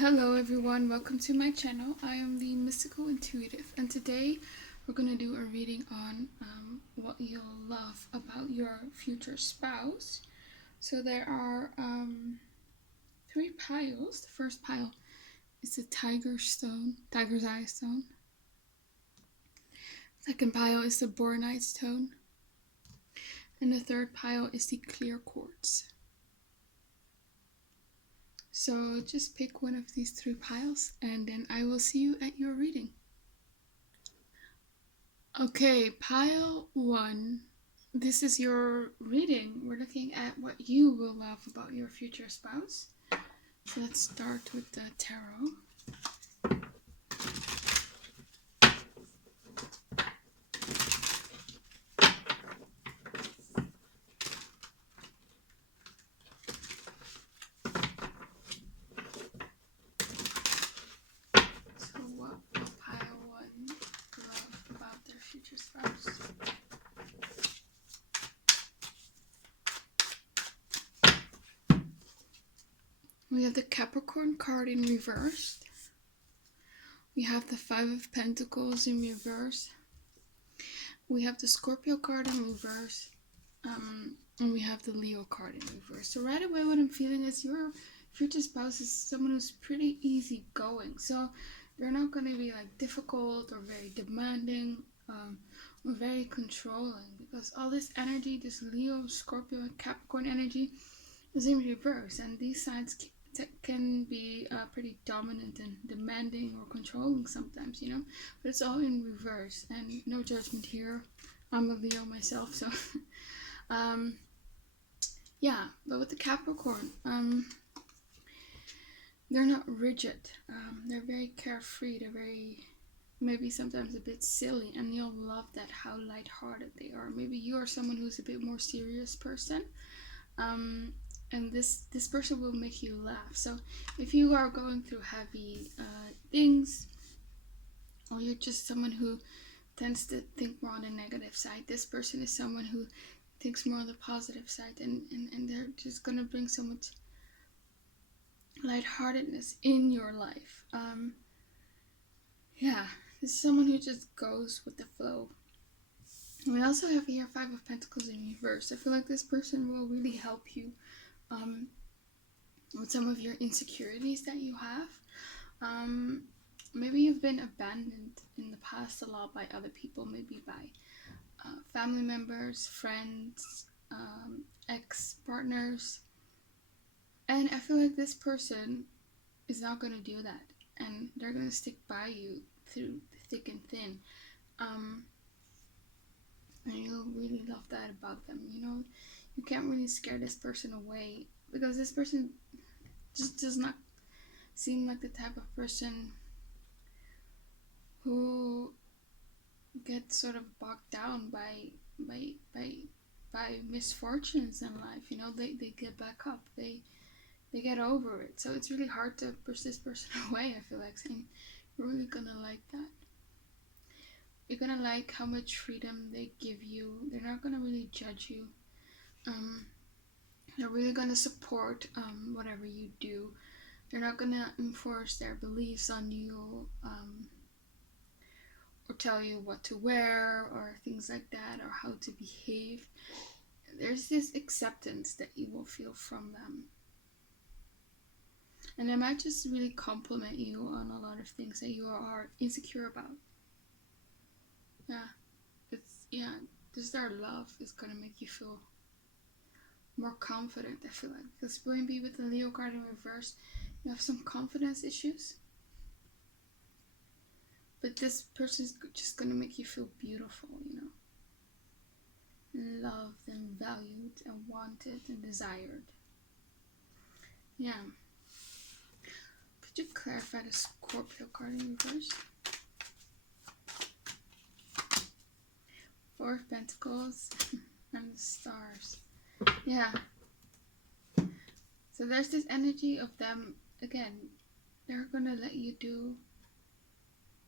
Hello everyone, welcome to my channel. I am the Mystical Intuitive, and today we're going to do a reading on what you'll love about your future spouse. So there are three piles. The first pile is the tiger's eye stone. Second pile is the Bornite stone. And the third pile is the clear quartz. So just pick one of these three piles and then I will see you at your reading. Okay, pile 1. This is your reading. We're looking at what you will love about your future spouse. So let's start with the tarot. So what will pile 1 love about their future spouse? We have the Capricorn card in reverse. We have the 5 of Pentacles in reverse. We have the Scorpio card in reverse. And we have the Leo card in reverse. So right away what I'm feeling is your future spouse is someone who's pretty easygoing. So they're not going to be like difficult or very demanding or very controlling, because all this energy, this Leo, Scorpio, and Capricorn energy is in reverse, and these signs can be pretty dominant and demanding or controlling sometimes, but it's all in reverse, and no judgment here. I'm a Leo myself, so yeah, but with the Capricorn, they're not rigid. They're very carefree. They're very, maybe sometimes a bit silly, and you'll love that, how lighthearted they are. Maybe you are someone who's a bit more serious person, and this person will make you laugh. So if you are going through heavy things, or you're just someone who tends to think more on the negative side, this person is someone who thinks more on the positive side, and they're just gonna bring so much lightheartedness in your life. Yeah, this is someone who just goes with the flow. We also have here 5 of Pentacles in reverse. I feel like this person will really help you with some of your insecurities that you have. Maybe you've been abandoned in the past a lot by other people, maybe by family members, friends, ex-partners. And I feel like this person is not going to do that, and they're going to stick by you through thick and thin. And you'll really love that about them. You can't really scare this person away, because this person just does not seem like the type of person who gets sort of bogged down by misfortunes in life. They get back up. They get over it. So it's really hard to push this person away, I feel like, saying you're really gonna like that. You're gonna like how much freedom they give you. They're not gonna really judge you. They're really gonna support whatever you do. They're not gonna enforce their beliefs on you, or tell you what to wear or things like that, or how to behave. There's this acceptance that you will feel from them. And they might just really compliment you on a lot of things that you are insecure about. Just their love is gonna make you feel more confident, I feel like. Because maybe with the Leo card in reverse, you have some confidence issues. But this person's just gonna make you feel beautiful, loved and valued and wanted and desired. Yeah. Could you clarify the Scorpio card in reverse? 4 of Pentacles and the stars. Yeah. So there's this energy of them, again, they're gonna let you do,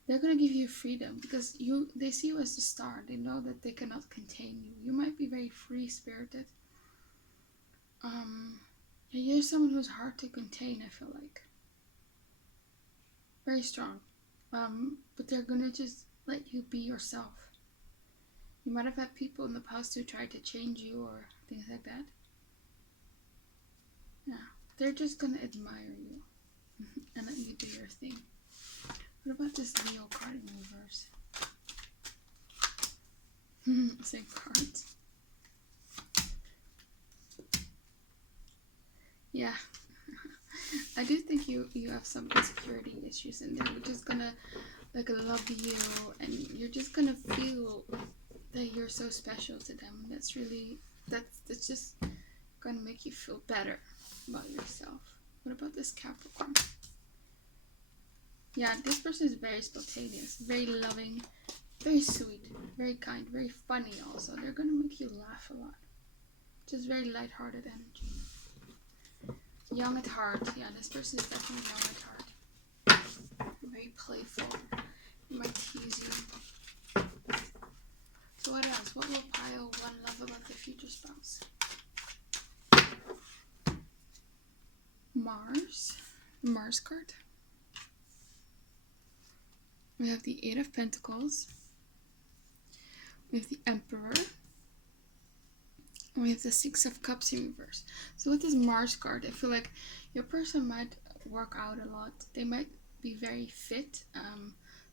they're gonna give you freedom, because they see you as the star. They know that they cannot contain you. You might be very free-spirited. You're someone who's hard to contain, I feel like. very strong. But they're gonna just let you be yourself. You might have had people in the past who tried to change you or things like that. Yeah, they're just gonna admire you and let you do your thing. What about this Leo card in reverse? Same cards. Yeah. I do think you have some insecurity issues in there. You're just gonna like love you, and you're just gonna feel that you're so special to them. That's just gonna make you feel better about yourself. What about this Capricorn? Yeah, this person is very spontaneous, very loving, very sweet, very kind, very funny also. They're gonna make you laugh a lot. Just very light-hearted energy. Young at heart. Yeah, this person is definitely young at heart. Very playful. They might tease you. So what else? What will pile one love about the future spouse? Mars. The Mars card. We have the Eight of Pentacles. We have the Emperor. And we have the Six of Cups in reverse. So with this Mars card, I feel like your person might work out a lot. They might be very fit.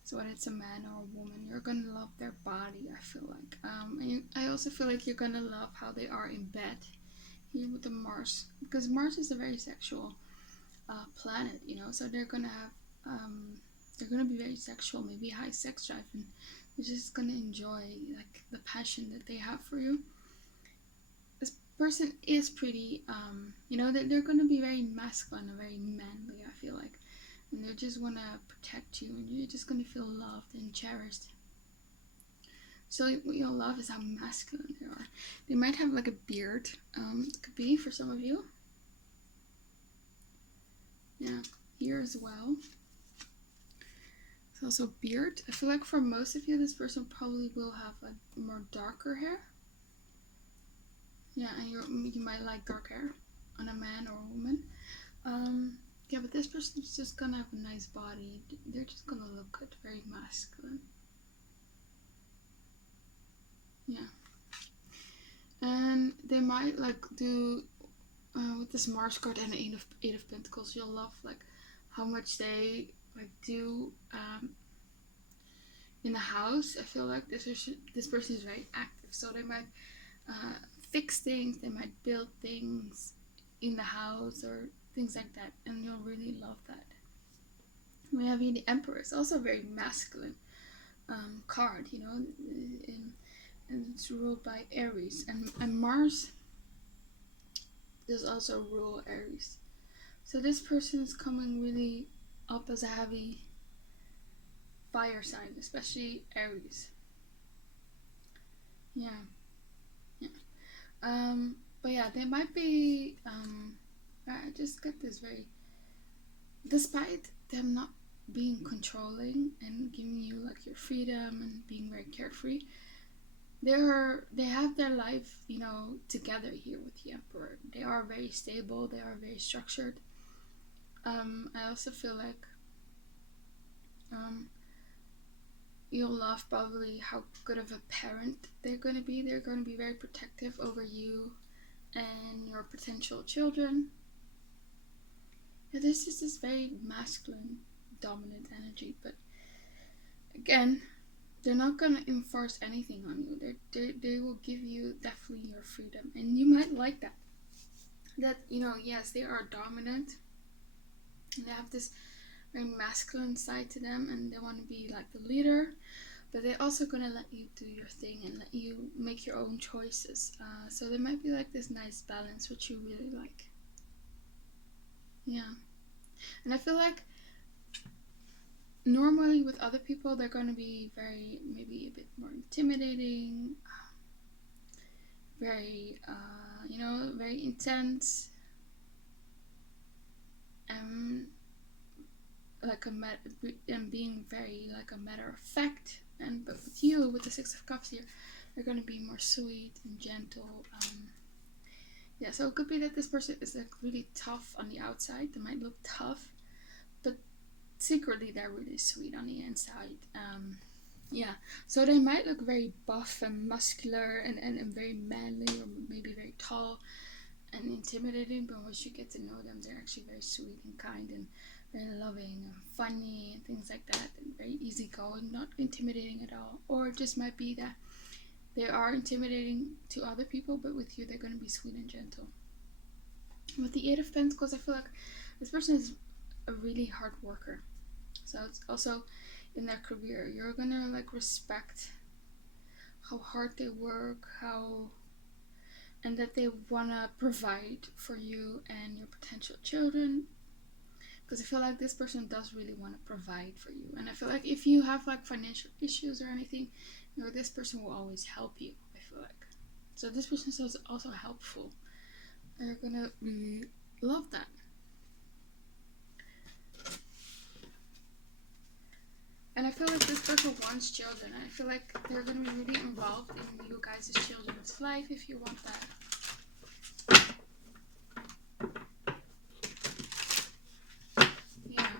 So whether it's a man or a woman, you're gonna love their body, I feel like. I also feel like you're gonna love how they are in bed here with the Mars. Because Mars is a very sexual planet, you know. So they're gonna have they're gonna be very sexual, maybe high sex drive, and you're just gonna enjoy like the passion that they have for you. This person is pretty you know, they're gonna be very masculine and very manly, I feel like, and they just want to protect you, and you're just gonna feel loved and cherished. So what you'll love is how masculine they are. They might have like a beard, it could be for some of you. Yeah, here as well. It's also beard. I feel like for most of you, this person probably will have like more darker hair. Yeah, and you might like dark hair on a man or a woman. Yeah, but this person's just gonna have a nice body. They're just gonna look good, very masculine. Yeah, and they might like do with this Mars card and Eight of Pentacles. You'll love like how much they like do in the house. I feel like this person is very active, so they might fix things, they might build things in the house or things like that, and you'll really love that. We have here the Emperor. It's also a very masculine card, you know, and it's ruled by Aries, and Mars does also rule Aries. So this person is coming really up as a heavy fire sign, especially Aries. Yeah. But yeah, they might be I just get this very, despite them not being controlling and giving you like your freedom and being very carefree, they have their life, you know, together here with the Emperor. They are very stable, they are very structured. I also feel like you'll love probably how good of a parent they're going to be. They're going to be very protective over you and your potential children. Yeah, this is this very masculine, dominant energy, but again, they're not going to enforce anything on you. They will give you definitely your freedom, and you might like that. That, you know, yes, they are dominant, and they have this very masculine side to them, and they want to be like the leader, but they're also going to let you do your thing and let you make your own choices. So there might be like this nice balance, which you really like. Yeah. And I feel like normally with other people, they're going to be very, maybe a bit more intimidating, very, you know, very intense, and like and being very like a matter of fact. And but with you, with the Six of Cups here, they're going to be more sweet and gentle. Yeah, so it could be that this person is like really tough on the outside. They might look tough, but secretly they're really sweet on the inside. Yeah, so they might look very buff and muscular and very manly, or maybe very tall and intimidating, but once you get to know them, they're actually very sweet and kind and very loving and funny and things like that, and very easygoing, not intimidating at all. Or it just might be that they are intimidating to other people, but with you they're going to be sweet and gentle. With the Eight of Pentacles, I feel like this person is a really hard worker. So it's also in their career, you're gonna like respect how hard they work, and that they wanna provide for you and your potential children. Because I feel like this person does really want to provide for you, and I feel like if you have like financial issues or anything, you know, this person will always help you. I feel like so this person is also helpful. They're gonna really love that. And I feel like this person wants children. I feel like they're going to be really involved in you guys' children's life if you want that. Yeah.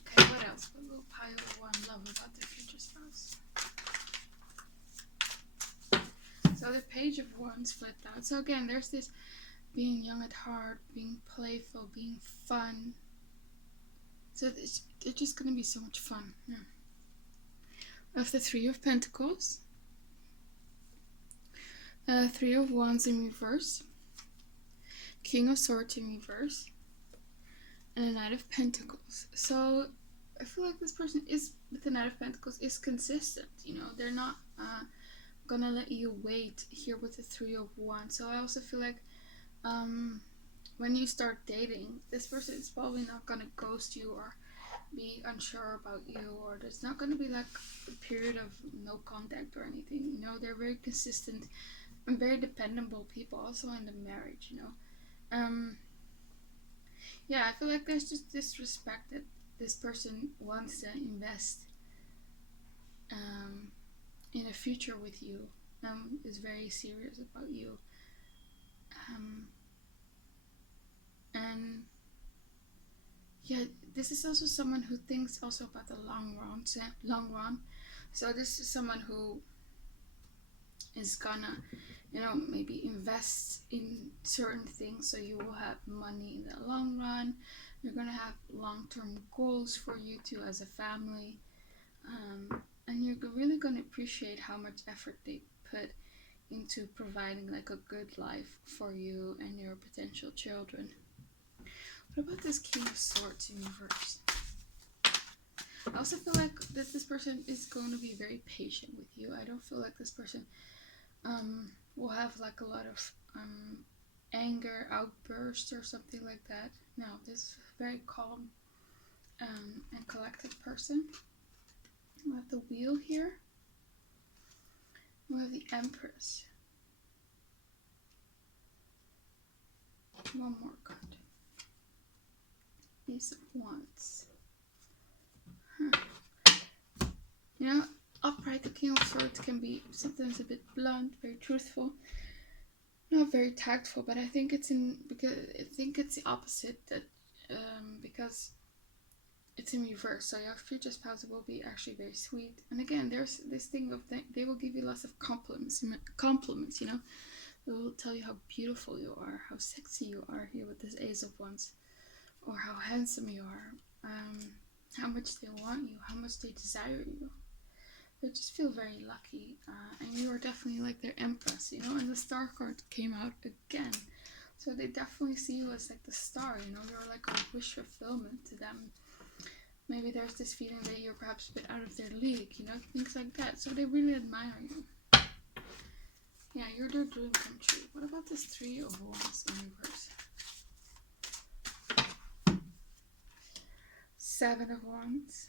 Okay, what else? What will pile one love about their future spouse? So the Page of Wands flipped out. So again, there's this being young at heart, being playful, being fun. So they're just going to be so much fun. Yeah. Of the Three of Pentacles, Three of Wands in reverse, King of Swords in reverse, and a Knight of Pentacles. So I feel like this person is, with the Knight of Pentacles, is consistent. You know, they're not gonna let you wait here with the Three of Wands. So I also feel like when you start dating, this person is probably not gonna ghost you or be unsure about you, or there's not gonna be like a period of no contact or anything. You know, they're very consistent and very dependable people, also in the marriage. You know, yeah, I feel like there's just this respect that this person wants to invest in a future with you, is very serious about you, and yeah, this is also someone who thinks also about the long run. So this is someone who is gonna, you know, maybe invest in certain things so you will have money in the long run. You're gonna have long-term goals for you two as a family, and you're really gonna appreciate how much effort they put into providing like a good life for you and your potential children. What about this King of Swords in reverse? I also feel like that this person is going to be very patient with you. I don't feel like this person will have like a lot of anger outbursts or something like that. No, this is a very calm and collected person. We have the Wheel here. We have the Empress. One more card. Ace of Wands. You know, upright, the King of Swords can be sometimes a bit blunt, very truthful, not very tactful. But I think it's the opposite, that because it's in reverse. So your future spouse will be actually very sweet. And again, there's this thing of they will give you lots of compliments. You know, they will tell you how beautiful you are, how sexy you are here with this Ace of Wands, or how handsome you are, how much they want you, how much they desire you. They just feel very lucky, and you are definitely like their Empress, you know. And the Star card came out again, so they definitely see you as like the star, you know. You're like a wish fulfillment to them. Maybe there's this feeling that you're perhaps a bit out of their league, you know, things like that. So they really admire you. Yeah, you're their dream come true. What about this Three of Wands in reverse? Seven of Wands.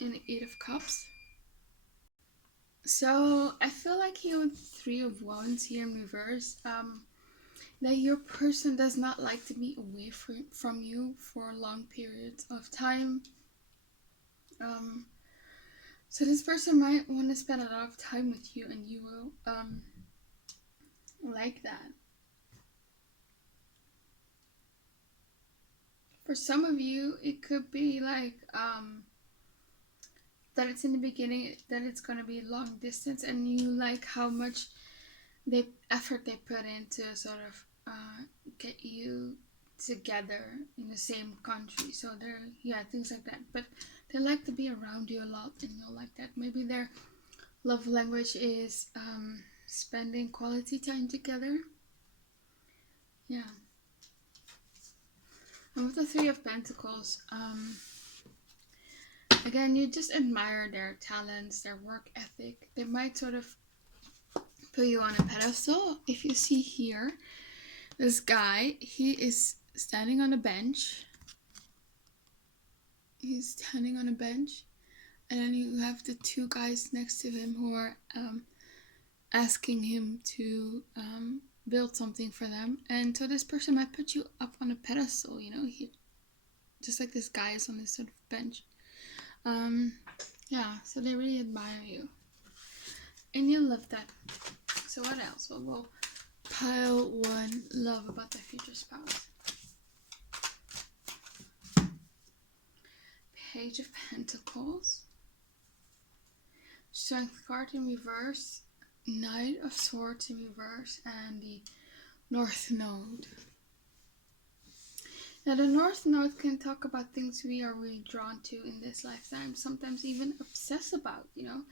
And the Eight of Cups. So I feel like here with Three of Wands here in reverse, that your person does not like to be away from you for long periods of time. So this person might want to spend a lot of time with you, and you will like that. For some of you, it could be like that it's in the beginning, that it's going to be long distance, and you like how much effort they put into sort of get you together in the same country. So they're, yeah, things like that. But they like to be around you a lot, and you'll like that. Maybe their love language is spending quality time together. Yeah. And with the Three of Pentacles, again, you just admire their talents, their work ethic. They might sort of put you on a pedestal. If you see here, this guy, he is standing on a bench. He's standing on a bench. And then you have the two guys next to him who are asking him to build something for them. And so this person might put you up on a pedestal, you know, just like this guy is on this sort of bench. Yeah, so they really admire you. And you love that. So what else? Well, we'll pile one, love about the future spouse. Page of Pentacles. Strength card in reverse. Knight of Swords in reverse. And the North Node. Now the North Node can talk about things we are really drawn to in this lifetime. Sometimes even obsess about, you know.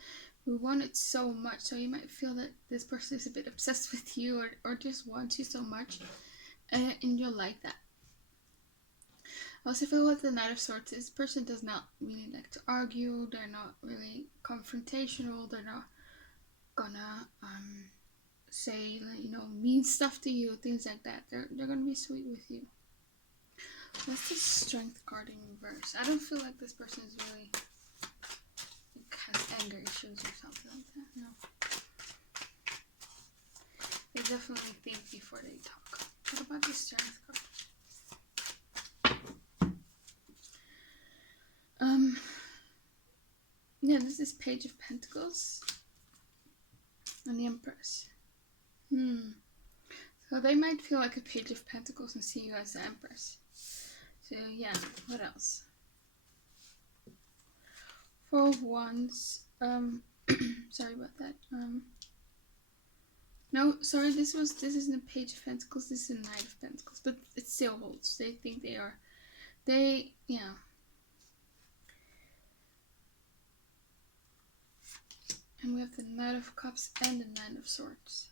We want it so much. So you might feel that this person is a bit obsessed with you, or just wants you so much. And you'll like that. I also feel with the Knight of Swords, this person does not really like to argue. They're not really confrontational. They're not gonna say, you know, mean stuff to you, things like that. They're gonna be sweet with you. What's the Strength card in reverse? I don't feel like this person is really has anger issues or something like that. No. They definitely think before they talk. What about the Strength card? Yeah, this is Page of Pentacles and the Empress. So they might feel like a Page of Pentacles and see you as the Empress. So yeah, what else? Four of Wands. Sorry about that. No, sorry, this isn't a Page of Pentacles, this is a Knight of Pentacles, but it still holds. They think yeah. And we have the Knight of Cups and the Nine of Swords.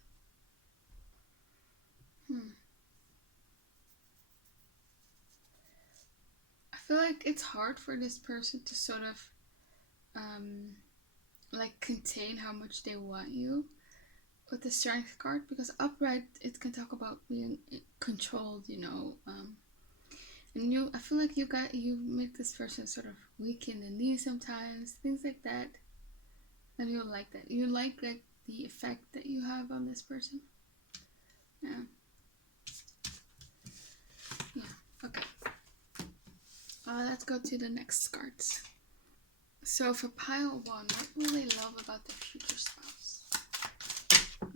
I feel like it's hard for this person to sort of like contain how much they want you with the Strength card, because upright it can talk about being controlled, you know, and I feel like you make this person sort of weak in the knee sometimes, things like that, and you'll like that. You like the effect that you have on this person. Yeah. Okay. Let's go to the next cards. So for pile one, what will they love about their future spouse? Oh.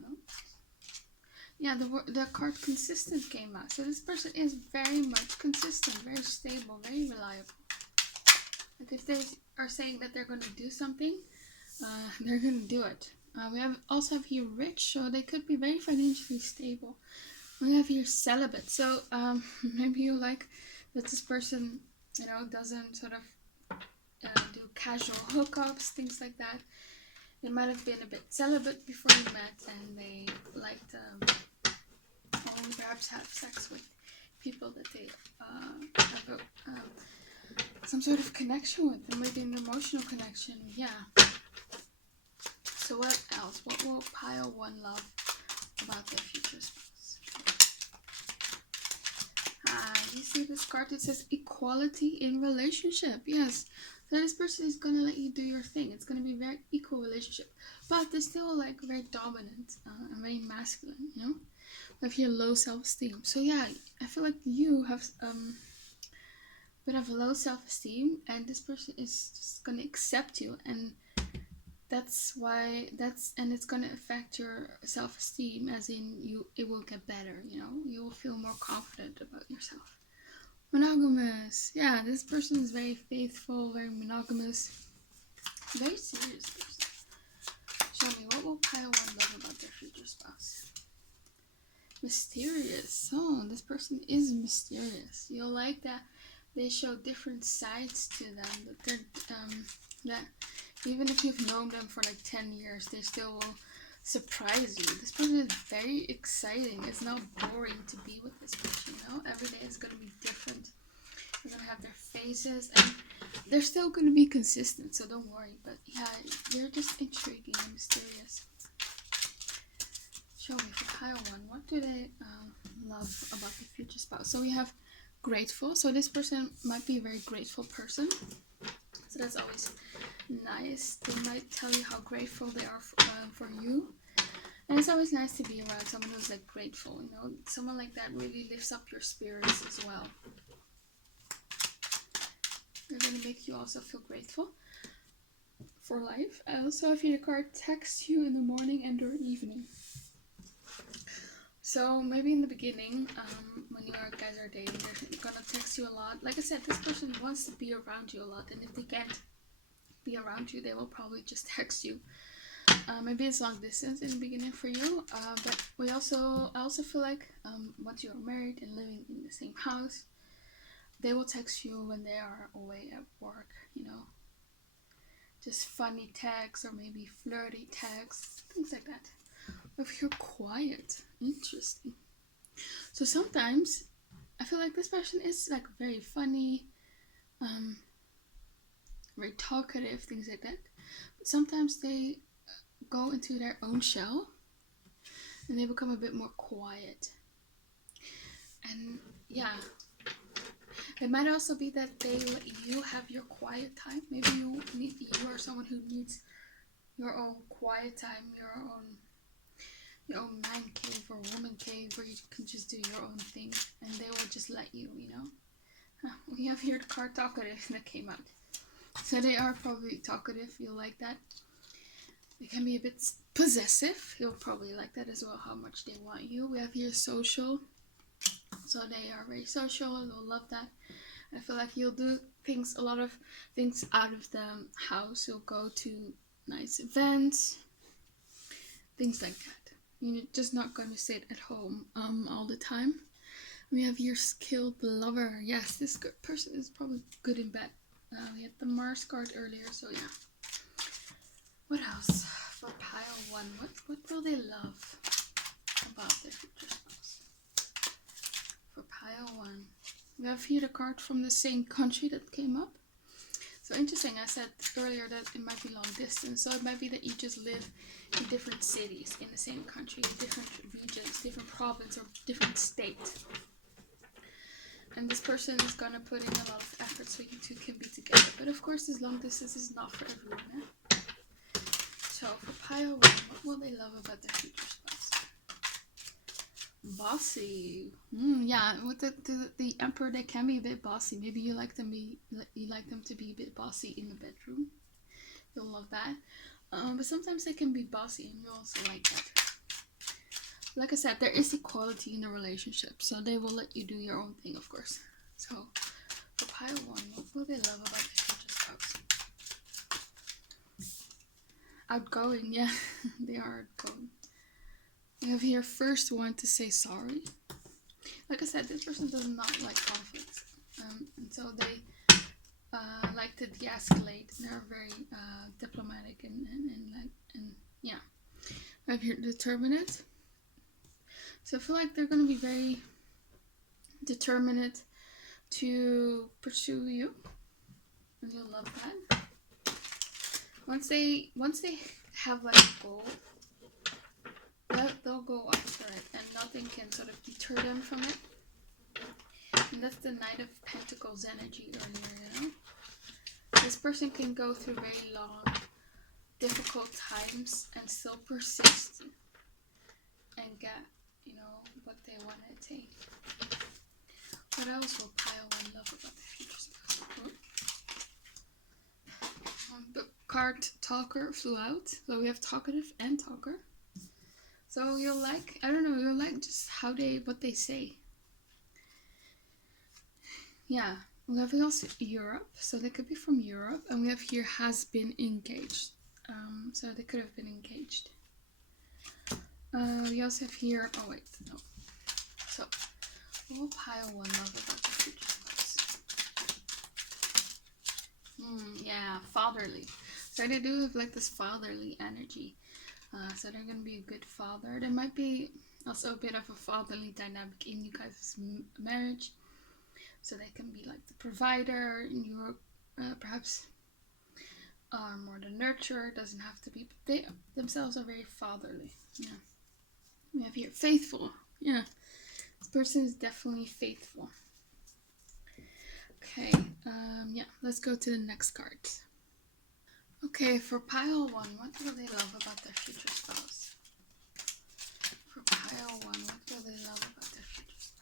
Yeah, the card consistent came out. So this person is very much consistent, very stable, very reliable. Like if they are saying that they're going to do something, they're going to do it. We also have here rich, so they could be very financially stable. We have here celibate, so maybe you like that this person, you know, doesn't sort of do casual hookups, things like that. They might have been a bit celibate before you met, and they liked only perhaps have sex with people that they have some sort of connection with, and maybe an emotional connection. Yeah. So what else? What will pile one love about their future spouse? You see this card, it says equality in relationship. Yes. So this person is gonna let you do your thing. It's gonna be a very equal relationship, but they're still like very dominant and very masculine, you know, with your low self-esteem. So yeah, I feel like you have a bit of low self-esteem, and this person is just gonna accept you, and it's gonna affect your self-esteem, as in it will get better, you know, you will feel more confident about yourself. Monogamous. Yeah, this person is very faithful, very monogamous, very serious person. Show me, what will pile 1 love about their future spouse? Mysterious. Oh, this person is mysterious. You'll like that they show different sides to them. That they're that even if you've known them for like 10 years, they still will surprise you. This person is very exciting. It's not boring to be with this person, you know? Every day is going to be different. They're going to have their phases, and they're still going to be consistent, so don't worry. But yeah, they're just intriguing and mysterious. Show me for pile 1. What do they love about the future spouse? So we have grateful. So this person might be a very grateful person. So that's always nice. They might tell you how grateful they are for you. And it's always nice to be around someone who's like grateful, you know. Someone like that really lifts up your spirits as well. They're going to make you also feel grateful for life. I also have here the card text you in the morning and or evening. So maybe in the beginning, when you guys are dating, they're going to text you a lot. Like I said, this person wants to be around you a lot. And if they can't be around you, they will probably just text you. Maybe it's long distance in the beginning for you. But I also feel like once you are married and living in the same house, they will text you when they are away at work, you know. Just funny texts or maybe flirty texts, things like that. If you're quiet, interesting. So sometimes I feel like this person is like very funny, very talkative, things like that. But sometimes they go into their own shell and they become a bit more quiet. And yeah, it might also be that they let you have your quiet time. Maybe you are someone who needs your own quiet time, your own man cave or woman cave where you can just do your own thing and they will just let you, you know. We have here the card talkative that came out. So they are probably talkative. You'll like that. They can be a bit possessive. You'll probably like that as well, how much they want you. We have here social. So they are very social. They'll love that. I feel like you'll do a lot of things out of the house. You'll go to nice events, things like that. You're just not going to sit at home all the time. We have your skilled lover. Yes, this person is probably good in bed. We had the Mars card earlier, so yeah. What else for pile 1? What will they love about their future spouse? For pile 1, we have here the card from the same country that came up. So interesting, I said earlier that it might be long distance. So it might be that you just live in different cities in the same country, different regions, different province or different state. And this person is going to put in a lot of effort so you two can be together. But of course, this long distance is not for everyone. Eh? So for pile 1, what will they love about their future spouse? Bossy. Yeah, with the emperor, they can be a bit bossy. Maybe you like them to be a bit bossy in the bedroom. You'll love that. But sometimes they can be bossy, and you also like that. Like I said, there is equality in the relationship, so they will let you do your own thing, of course. So for pile 1, what will they love about their future spouse? Outgoing, yeah, they are outgoing. We have here first one to say sorry. Like I said, this person does not like conflict, and so they like to de-escalate. They're very diplomatic and yeah. We have here determinate. So I feel like they're gonna be very determined to pursue you, and you'll love that. Once they have like a goal, they'll go after it, and nothing can sort of deter them from it. And that's the Knight of Pentacles energy earlier, you know. This person can go through very long, difficult times and still persist and get, you know, what they want to take. What else will pile 1 love about the future spouse? The card Talker flew out. So we have Talkative and Talker. So you'll like, I don't know, you'll like just what they say. Yeah, we have also Europe, so they could be from Europe, and we have here has been engaged. So they could have been engaged. We also have here. Oh wait, no. So we'll pile one love about the future spouse. Yeah, fatherly. So they do have like this fatherly energy. So they're gonna be a good father. There might be also a bit of a fatherly dynamic in you guys' marriage. So they can be like the provider, and you're perhaps are more the nurturer. Doesn't have to be, but they themselves are very fatherly. Yeah. We have here faithful. Yeah, this person is definitely faithful. Okay. Yeah. Let's go to the next card. Okay, for pile one, what do they love about their future spouse? For pile one, what do they love about their future spouse?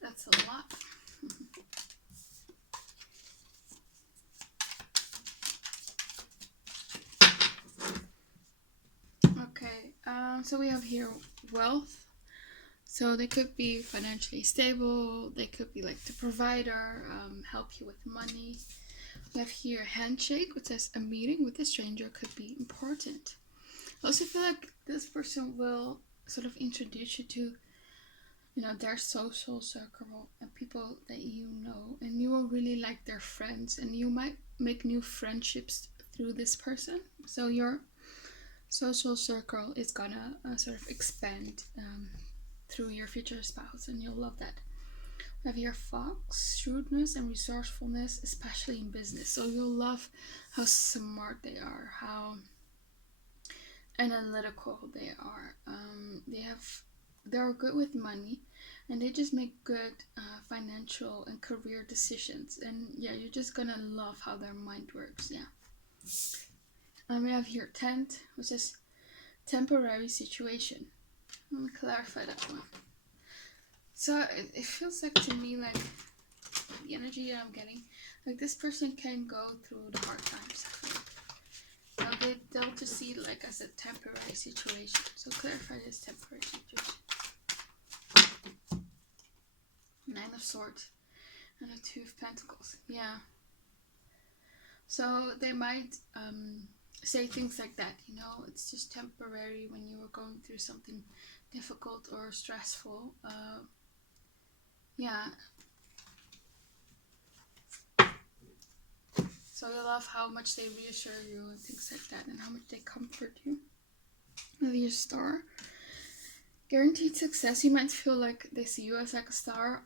That's a lot. Okay, so we have here wealth. So they could be financially stable. They could be like the provider, help you with money. We have here handshake, which says a meeting with a stranger could be important. I also feel like this person will sort of introduce you to, their social circle and people that you know, and you will really like their friends, and you might make new friendships through this person. So your social circle is gonna sort of expand through your future spouse, and you'll love that. We have here fox, shrewdness, and resourcefulness, especially in business. So you'll love how smart they are, how analytical they are. They're good with money, and they just make good financial and career decisions. And yeah, you're just gonna love how their mind works. Yeah. We have here tent, which is temporary situation. Let me clarify that one. So it feels like to me like the energy that I'm getting, like this person can go through the hard times. Now they'll just see it like as a temporary situation. So clarify this temporary situation. Nine of Swords and a Two of Pentacles. Yeah. So they might say things like that, it's just temporary when you were going through something difficult or stressful. Yeah. So you love how much they reassure you and things like that, and how much they comfort you. With your star. Guaranteed success. You might feel like they see you as like a star.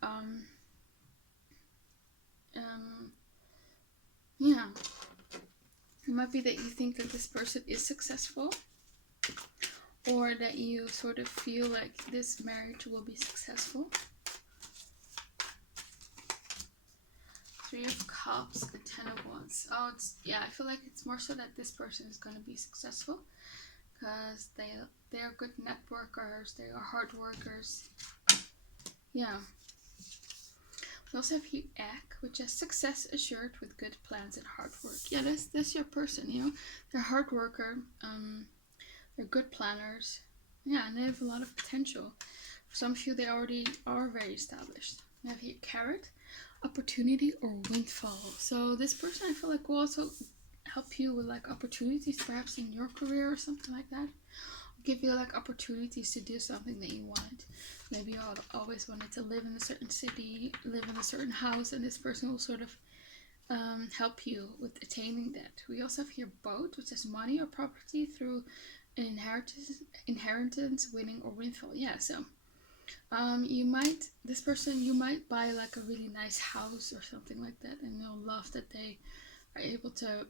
Yeah. It might be that you think that this person is successful, or that you sort of feel like this marriage will be successful. Three of Cups and Ten of Wands. Oh, I feel like it's more so that this person is going to be successful because they are good networkers. They are hard workers. Yeah. We also have here Egg, which is success assured with good plans and hard work. Yeah, that's your person. They're hard worker. They're good planners. Yeah, and they have a lot of potential. For some of you, they already are very established. We have here Carrot, opportunity or windfall. So this person, I feel like, will also help you with like opportunities, perhaps in your career or something like that. Give you like opportunities to do something that you want. Maybe you always wanted to live in a certain city, live in a certain house, and this person will sort of help you with attaining that. We also have here boat, which is money or property through an inheritance, winning, or windfall. Yeah, so you might buy like a really nice house or something like that, and you'll love that they are able to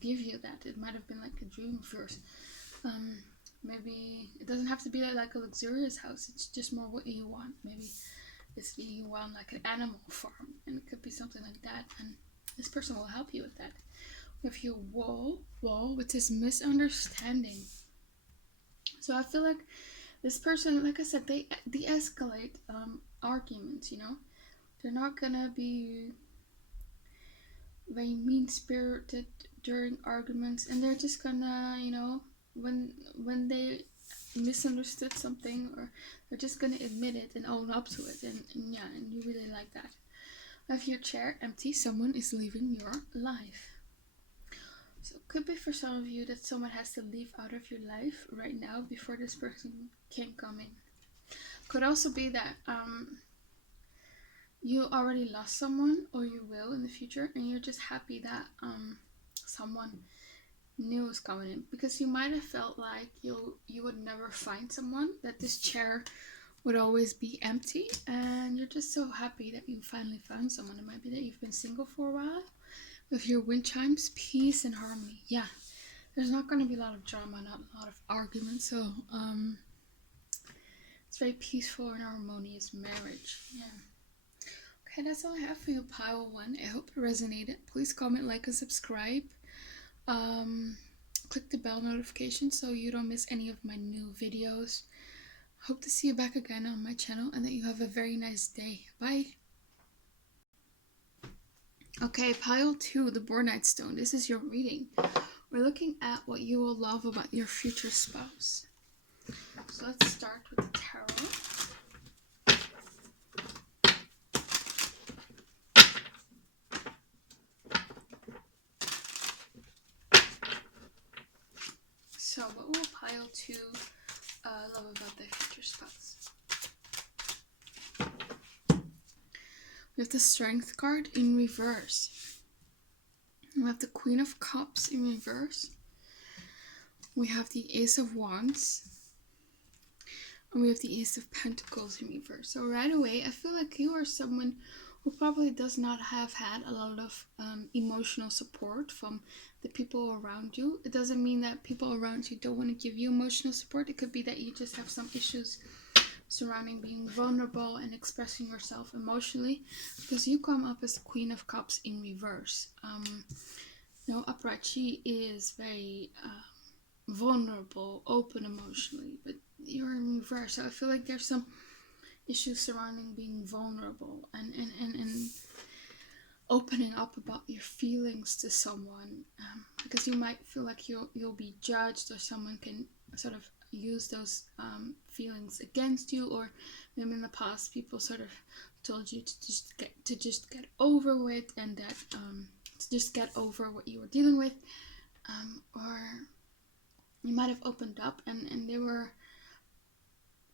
give you that. It might have been like a dream of yours. Maybe it doesn't have to be like a luxurious house. It's just more what you want. Maybe you want like an animal farm, and it could be something like that, and this person will help you with that. We have your wall, which is misunderstanding. So I feel like this person, like I said, they de-escalate arguments. They're not gonna be very mean-spirited during arguments, and they're just gonna, you know, when they misunderstood something, or they're just gonna admit it and own up to it, and yeah, and you really like that. Have your chair empty, someone is leaving your life. So it could be for some of you that someone has to leave out of your life right now before this person can come in. Could also be that you already lost someone, or you will in the future, and you're just happy that someone new is coming in, because you might have felt like you would never find someone, that this chair would always be empty, and you're just so happy that you finally found someone. It might be that you've been single for a while. With your wind chimes, peace and harmony. Yeah, there's not going to be a lot of drama, not a lot of arguments, so it's very peaceful and harmonious marriage. Yeah. Okay, that's all I have for you, pile 1. I hope it resonated. Please comment, like, and subscribe. Click the bell notification so you don't miss any of my new videos. Hope to see you back again on my channel, and that you have a very nice day. Bye. Okay, pile 2, the Bornite stone. This is your reading. We're looking at what you will love about your future spouse. So let's start with the tarot. So what will pile 2 love about their future spouse? We have the Strength card in reverse. We have the Queen of Cups in reverse. We have the Ace of Wands. And we have the Ace of Pentacles in reverse. So right away, I feel like you are someone who probably does not have had a lot of emotional support from the people around you. It doesn't mean that people around you don't want to give you emotional support. It could be that you just have some issues surrounding being vulnerable and expressing yourself emotionally, because you come up as the Queen of Cups in reverse. No, upright, she is very vulnerable, open emotionally, but you're in reverse, so I feel like there's some issues surrounding being vulnerable and opening up about your feelings to someone, because you might feel like you'll be judged, or someone can sort of use those feelings against you, or maybe in the past people sort of told you to just get over it, and that to just get over what you were dealing with, or you might have opened up and they were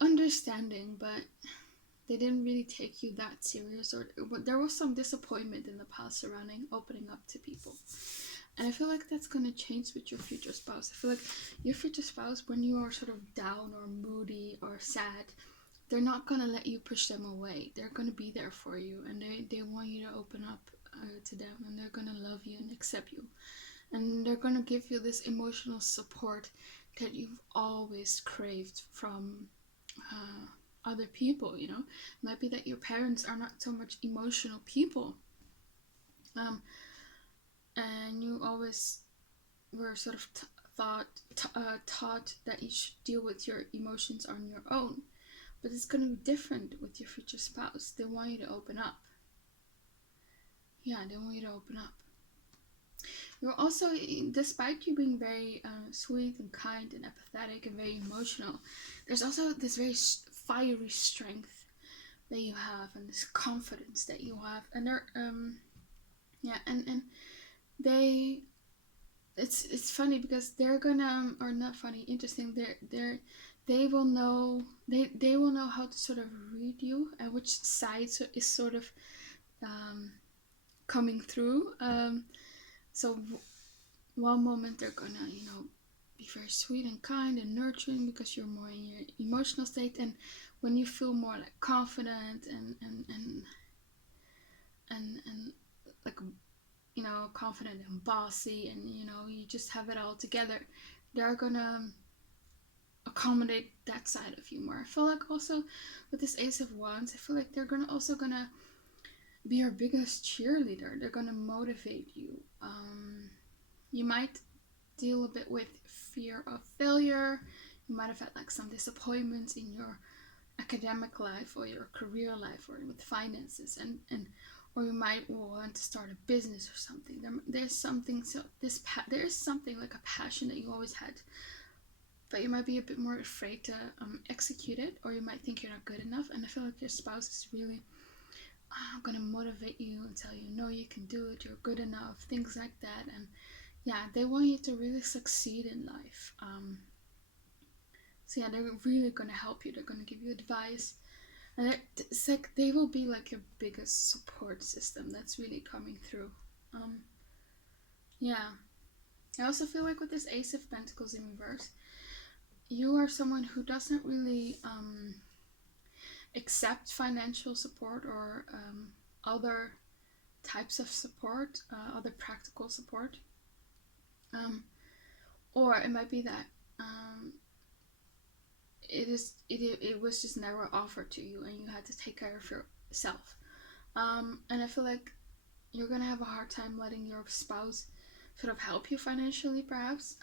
understanding, but they didn't really take you that serious, or there was some disappointment in the past surrounding opening up to people. And I feel like that's going to change with your future spouse. I feel like your future spouse, when you are sort of down or moody or sad, they're not going to let you push them away. They're going to be there for you, and they want you to open up to them, and they're going to love you and accept you. And they're going to give you this emotional support that you've always craved from other people, you know. It might be that your parents are not so much emotional people, and you always were sort of taught that you should deal with your emotions on your own. But it's going to be different with your future spouse. They want you to open up. Yeah, they want you to open up. You're also, despite you being very sweet and kind and empathetic and very emotional, there's also this very fiery strength that you have, and this confidence that you have, and they're yeah, and they, it's funny because they're gonna, or not funny, interesting, they will know how to sort of read you, and which side is sort of coming through. So one moment they're gonna, you know, be very sweet and kind and nurturing because you're more in your emotional state, and when you feel more like confident and like, you know, confident and bossy, and you know, you just have it all together, they're gonna accommodate that side of you more. I feel like also with this Ace of Wands, I feel like they're gonna be your biggest cheerleader. They're gonna motivate you. You might deal a bit with fear of failure. You might have had like some disappointments in your academic life or your career life or with finances, and or you might want to start a business or something. There's something, so there is something like a passion that you always had, but you might be a bit more afraid to execute it, or you might think you're not good enough. And I feel like your spouse is really gonna motivate you and tell you, no, you can do it, you're good enough, things like that. And yeah, they want you to really succeed in life. So yeah, they're really gonna help you. They're gonna give you advice, and it's like they will be like your biggest support system. That's really coming through. Yeah, I also feel like with this Ace of Pentacles in reverse, you are someone who doesn't really accept financial support or other types of support, other practical support. Or it might be that it was just never offered to you and you had to take care of yourself. And I feel like you're gonna have a hard time letting your spouse sort of help you financially, perhaps.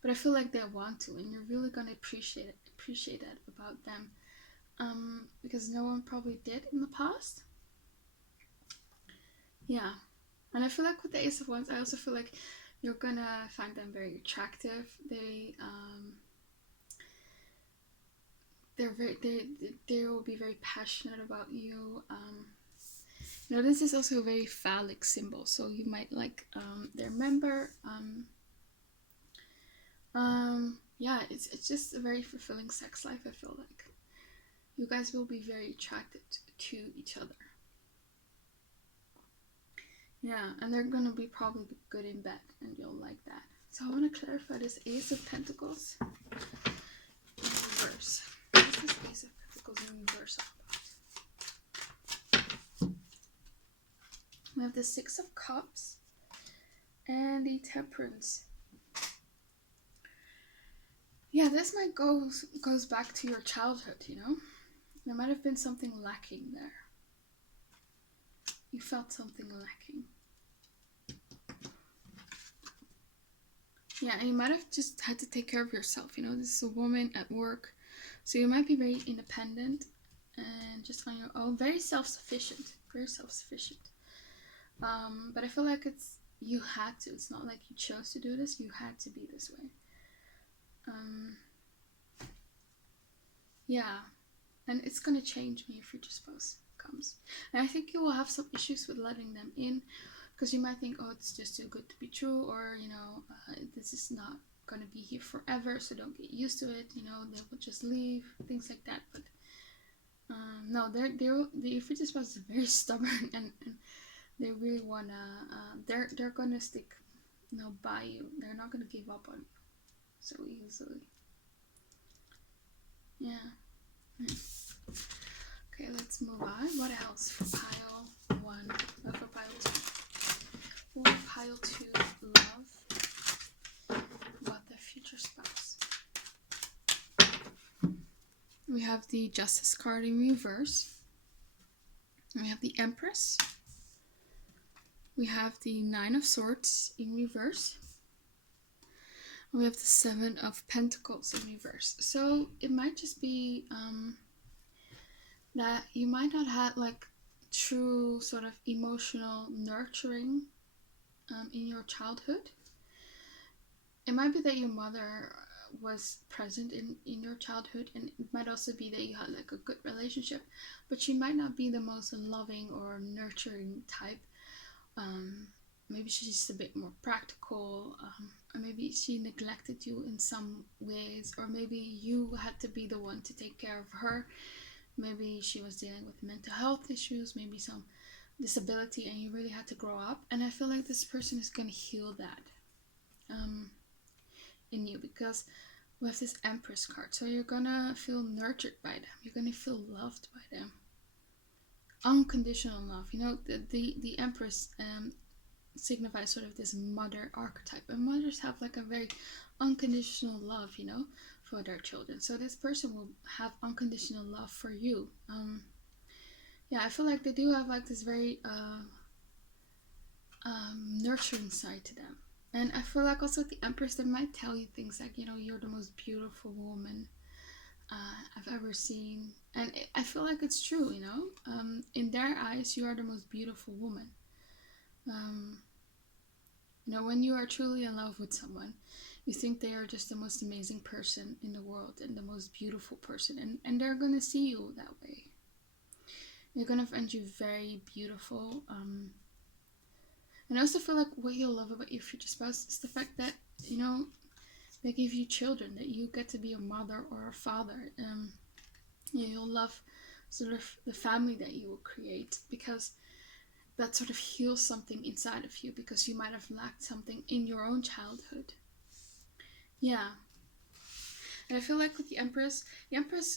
But I feel like they want to, and you're really gonna appreciate that about them. Because no one probably did in the past. Yeah. And I feel like with the Ace of Wands, I also feel like you're gonna find them very attractive. They will be very passionate about you. You know, this is also a very phallic symbol, so you might like their member. Yeah, it's just a very fulfilling sex life. I feel like you guys will be very attracted to each other. Yeah, and they're gonna be probably good in bed, and you'll like that. So I want to clarify this Ace of Pentacles in reverse. What is this Ace of Pentacles in reverse all about? We have the Six of Cups and the Temperance. Yeah, this might goes back to your childhood, you know? There might have been something lacking there. You felt something lacking. Yeah, and you might have just had to take care of yourself, you know? This is a woman at work, so you might be very independent and just on your own, very self-sufficient. But I feel like you had to. It's not like you chose to do this, you had to be this way. Yeah, and it's gonna change when your future spouse comes. And I think you will have some issues with letting them in, because you might think, oh, it's just too good to be true, or you know, this is not gonna be here forever, so don't get used to it. You know, they will just leave, things like that. But no, the future spouse is very stubborn, and they really wanna. They're gonna stick, you know, by you. They're not gonna give up on you so easily. Yeah. Okay, let's move on. What else for pile 1? For pile 2. For pile 2, love. What the future spouse. We have the Justice card in reverse. We have the Empress. We have the Nine of Swords in reverse. We have the Seven of Pentacles in reverse. So it might just be that you might not have like true sort of emotional nurturing in your childhood. It might be that your mother was present in your childhood, and it might also be that you had like a good relationship, but she might not be the most loving or nurturing type. Maybe she's just a bit more practical, or maybe she neglected you in some ways, or maybe you had to be the one to take care of her. Maybe she was dealing with mental health issues, maybe some disability, and you really had to grow up. And I feel like this person is going to heal that in you, because we have this Empress card. So you're going to feel nurtured by them. You're going to feel loved by them. Unconditional love. You know, the Empress signifies sort of this mother archetype, and mothers have like a very unconditional love, you know, for their children. So this person will have unconditional love for you. Yeah, I feel like they do have like this very nurturing side to them. And I feel like also the Empress, they might tell you things like, you know, you're the most beautiful woman I've ever seen. And I feel like it's true, you know. In their eyes, you are the most beautiful woman. You know, when you are truly in love with someone, you think they are just the most amazing person in the world and the most beautiful person, and they're gonna see you that way. They're gonna find you very beautiful. And I also feel like what you'll love about your future spouse is the fact that, you know, they give you children, that you get to be a mother or a father. You'll love sort of the family that you will create, because that sort of heals something inside of you, because you might have lacked something in your own childhood. Yeah. And I feel like with the Empress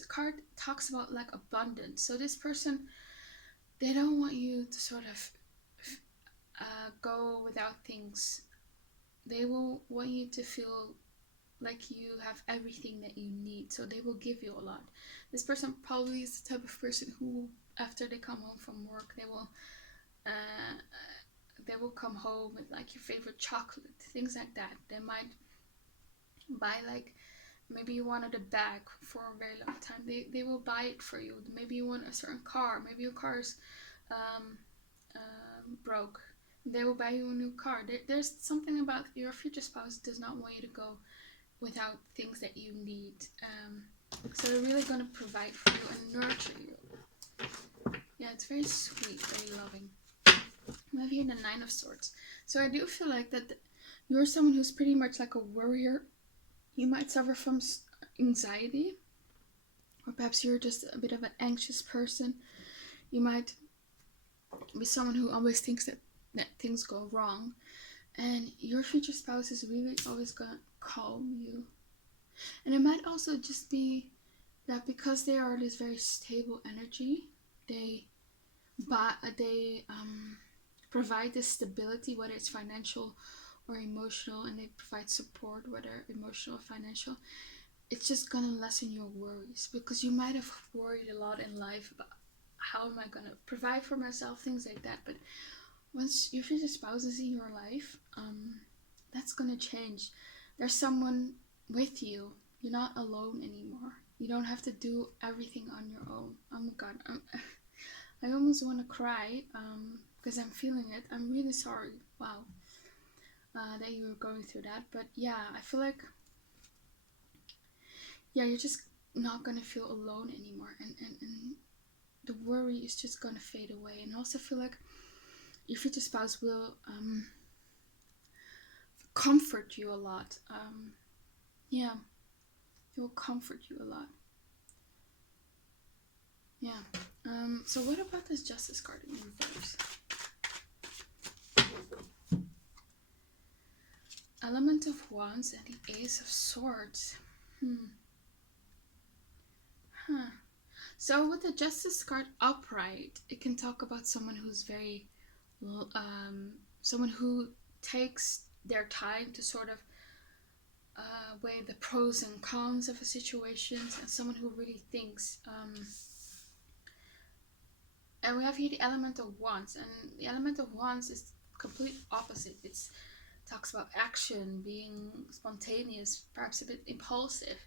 card talks about like abundance. So this person, they don't want you to sort of go without things. They will want you to feel like you have everything that you need, so they will give you a lot. This person probably is the type of person who, after they come home from work, they will come home with like your favorite chocolate, things like that. They might buy like, maybe you wanted a bag for a very long time, they will buy it for you. Maybe you want a certain car, maybe your car is broke, they will buy you a new car. There's something about your future spouse does not want you to go without things that you need. So they're really going to provide for you and nurture you. Yeah, it's very sweet, very loving. We have here the Nine of Swords. So I do feel like that you're someone who's pretty much like a warrior. You might suffer from anxiety, or perhaps you're just a bit of an anxious person. You might be someone who always thinks that things go wrong, and your future spouse is really always gonna calm you. And it might also just be that because they are this very stable energy, they provide this stability, whether it's financial or emotional, and they provide support, whether emotional or financial. It's just gonna lessen your worries, because you might have worried a lot in life about how am I gonna provide for myself, things like that. But once your future spouse is in your life, that's gonna change. There's someone with you. You're not alone anymore. You don't have to do everything on your own. Oh my god, I almost want to cry, because I'm feeling it. I'm really sorry. Wow, that you were going through that. But yeah, I feel like, yeah, you're just not gonna feel alone anymore, and the worry is just gonna fade away. And I also feel like your future spouse will comfort you a lot. Yeah, he will comfort you a lot. Yeah. So what about this Justice card in reverse? Element of Wands and the Ace of Swords. So with the Justice card upright, it can talk about someone who's very, someone who takes their time to sort of weigh the pros and cons of a situation, and someone who really thinks. And we have here the Element of Wands, and the Element of Wands is complete opposite. It talks about action, being spontaneous, perhaps a bit impulsive.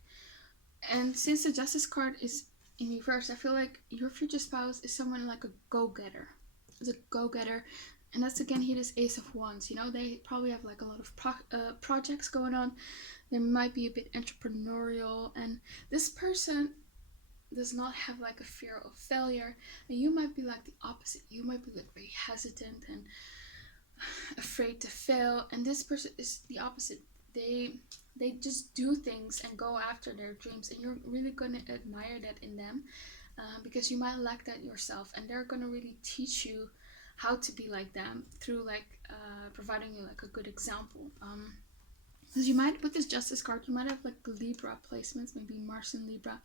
And since the Justice card is in reverse, I feel like your future spouse is someone like a go-getter. Is a go-getter. And that's again here this Ace of Wands. You know, they probably have like a lot of projects going on. They might be a bit entrepreneurial, and this person does not have like a fear of failure. And you might be like the opposite. You might be like very hesitant and afraid to fail, and this person is the opposite. They just do things and go after their dreams, and you're really going to admire that in them, because you might lack that yourself, and they're going to really teach you how to be like them through like providing you like a good example. Because you might, with this Justice card, you might have like Libra placements, maybe Mars in Libra,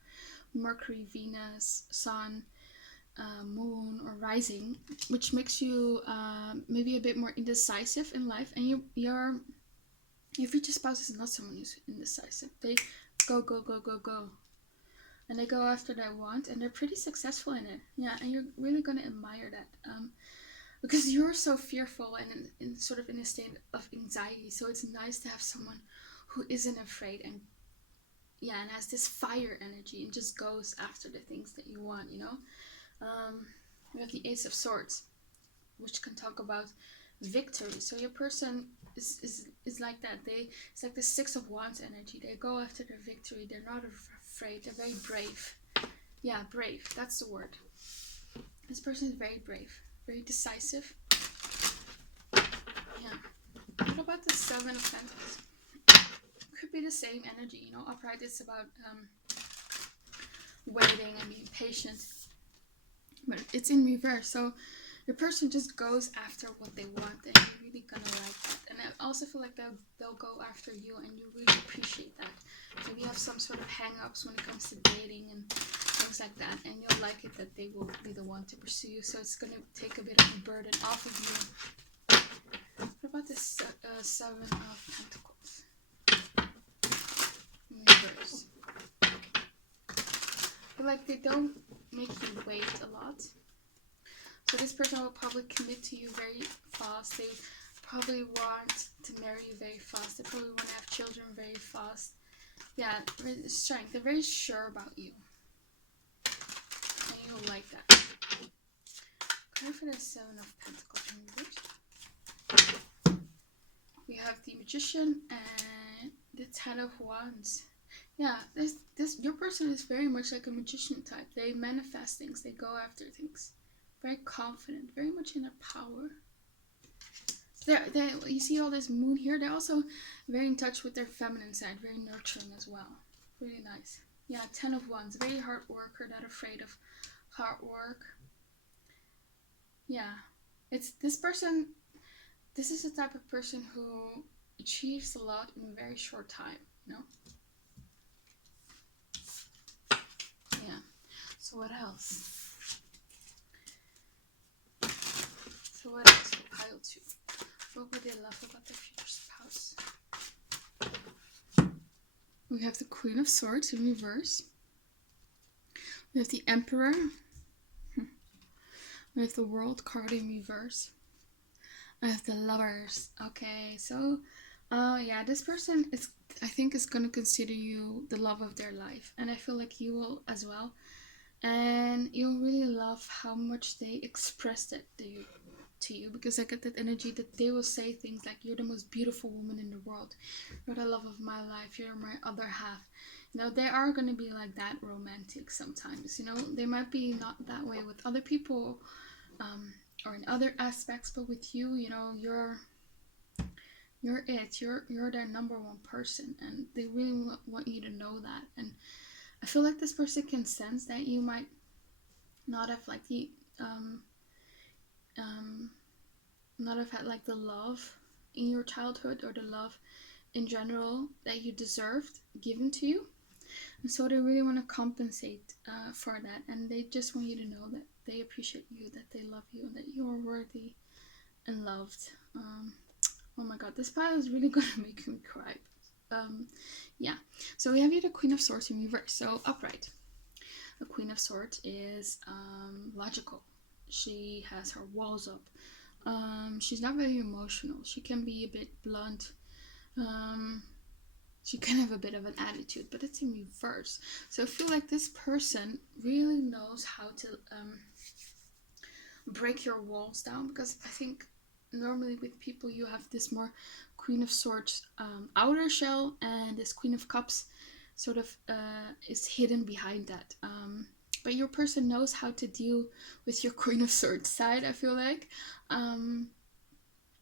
Mercury, Venus, Sun, Moon, or Rising, which makes you maybe a bit more indecisive in life. And your future spouse is not someone who's indecisive. They go, and they go after they want, and they're pretty successful in it. Yeah, and you're really gonna admire that, because you're so fearful and in sort of in a state of anxiety. So it's nice to have someone who isn't afraid, and yeah, and has this fire energy and just goes after the things that you want, you know. We have the Ace of Swords, which can talk about victory. So your person is like that. It's like the Six of Wands energy. They go after their victory. They're not afraid. They're very brave. Yeah, brave. That's the word. This person is very brave, very decisive. Yeah. What about the Seven of Pentacles? Could be the same energy, you know. Upright is about waiting and being patient, but it's in reverse. So your person just goes after what they want, and you're really gonna like that. And I also feel like they'll go after you, and you really appreciate that. Maybe you have some sort of hang-ups when it comes to dating and things like that, and you'll like it that they will be the one to pursue you. So it's gonna take a bit of a burden off of you. What about this Seven of Pentacles? Reverse. But like they don't make you wait a lot. So this person will probably commit to you very fast. They probably want to marry you very fast. They probably want to have children very fast. Yeah, strength. They're very sure about you. And you'll like that. Go for the Seven of Pentacles in reverse. We have the Magician and the Ten of Wands. Yeah, your person is very much like a magician type. They manifest things. They go after things. Very confident. Very much in their power. You see all this moon here. They're also very in touch with their feminine side. Very nurturing as well. Really nice. Yeah, Ten of Wands. Very hard worker. Not afraid of hard work. Yeah. It's this person. This is the type of person who achieves a lot in a very short time. You know. Yeah. So what else? So what else for pile 2? What would they love about their future spouse? We have the Queen of Swords in reverse. We have the Emperor. We have the World card in reverse. I have the Lovers. Okay, so yeah, this person is, I think, is gonna consider you the love of their life, and I feel like you will as well. And you'll really love how much they express that to you, because I get that energy that they will say things like, you're the most beautiful woman in the world, you're the love of my life, you're my other half. You know, they are going to be like that romantic sometimes. You know, they might be not that way with other people or in other aspects, but with you, you know, you're their number one person, and they really want you to know that. And I feel like this person can sense that you might not have like the not have had like the love in your childhood, or the love in general that you deserved given to you, and so they really want to compensate for that, and they just want you to know that they appreciate you, that they love you, and that you are worthy and loved. Oh my god, this pile is really gonna make me cry. Yeah, so we have here the Queen of Swords in reverse. So upright, the Queen of Swords is logical. She has her walls up. She's not very emotional. She can be a bit blunt. She can have a bit of an attitude, but it's in reverse. So I feel like this person really knows how to break your walls down, because I think normally with people you have this more Queen of Swords outer shell, and this Queen of Cups sort of is hidden behind that. But your person knows how to deal with your Queen of Swords side, I feel like.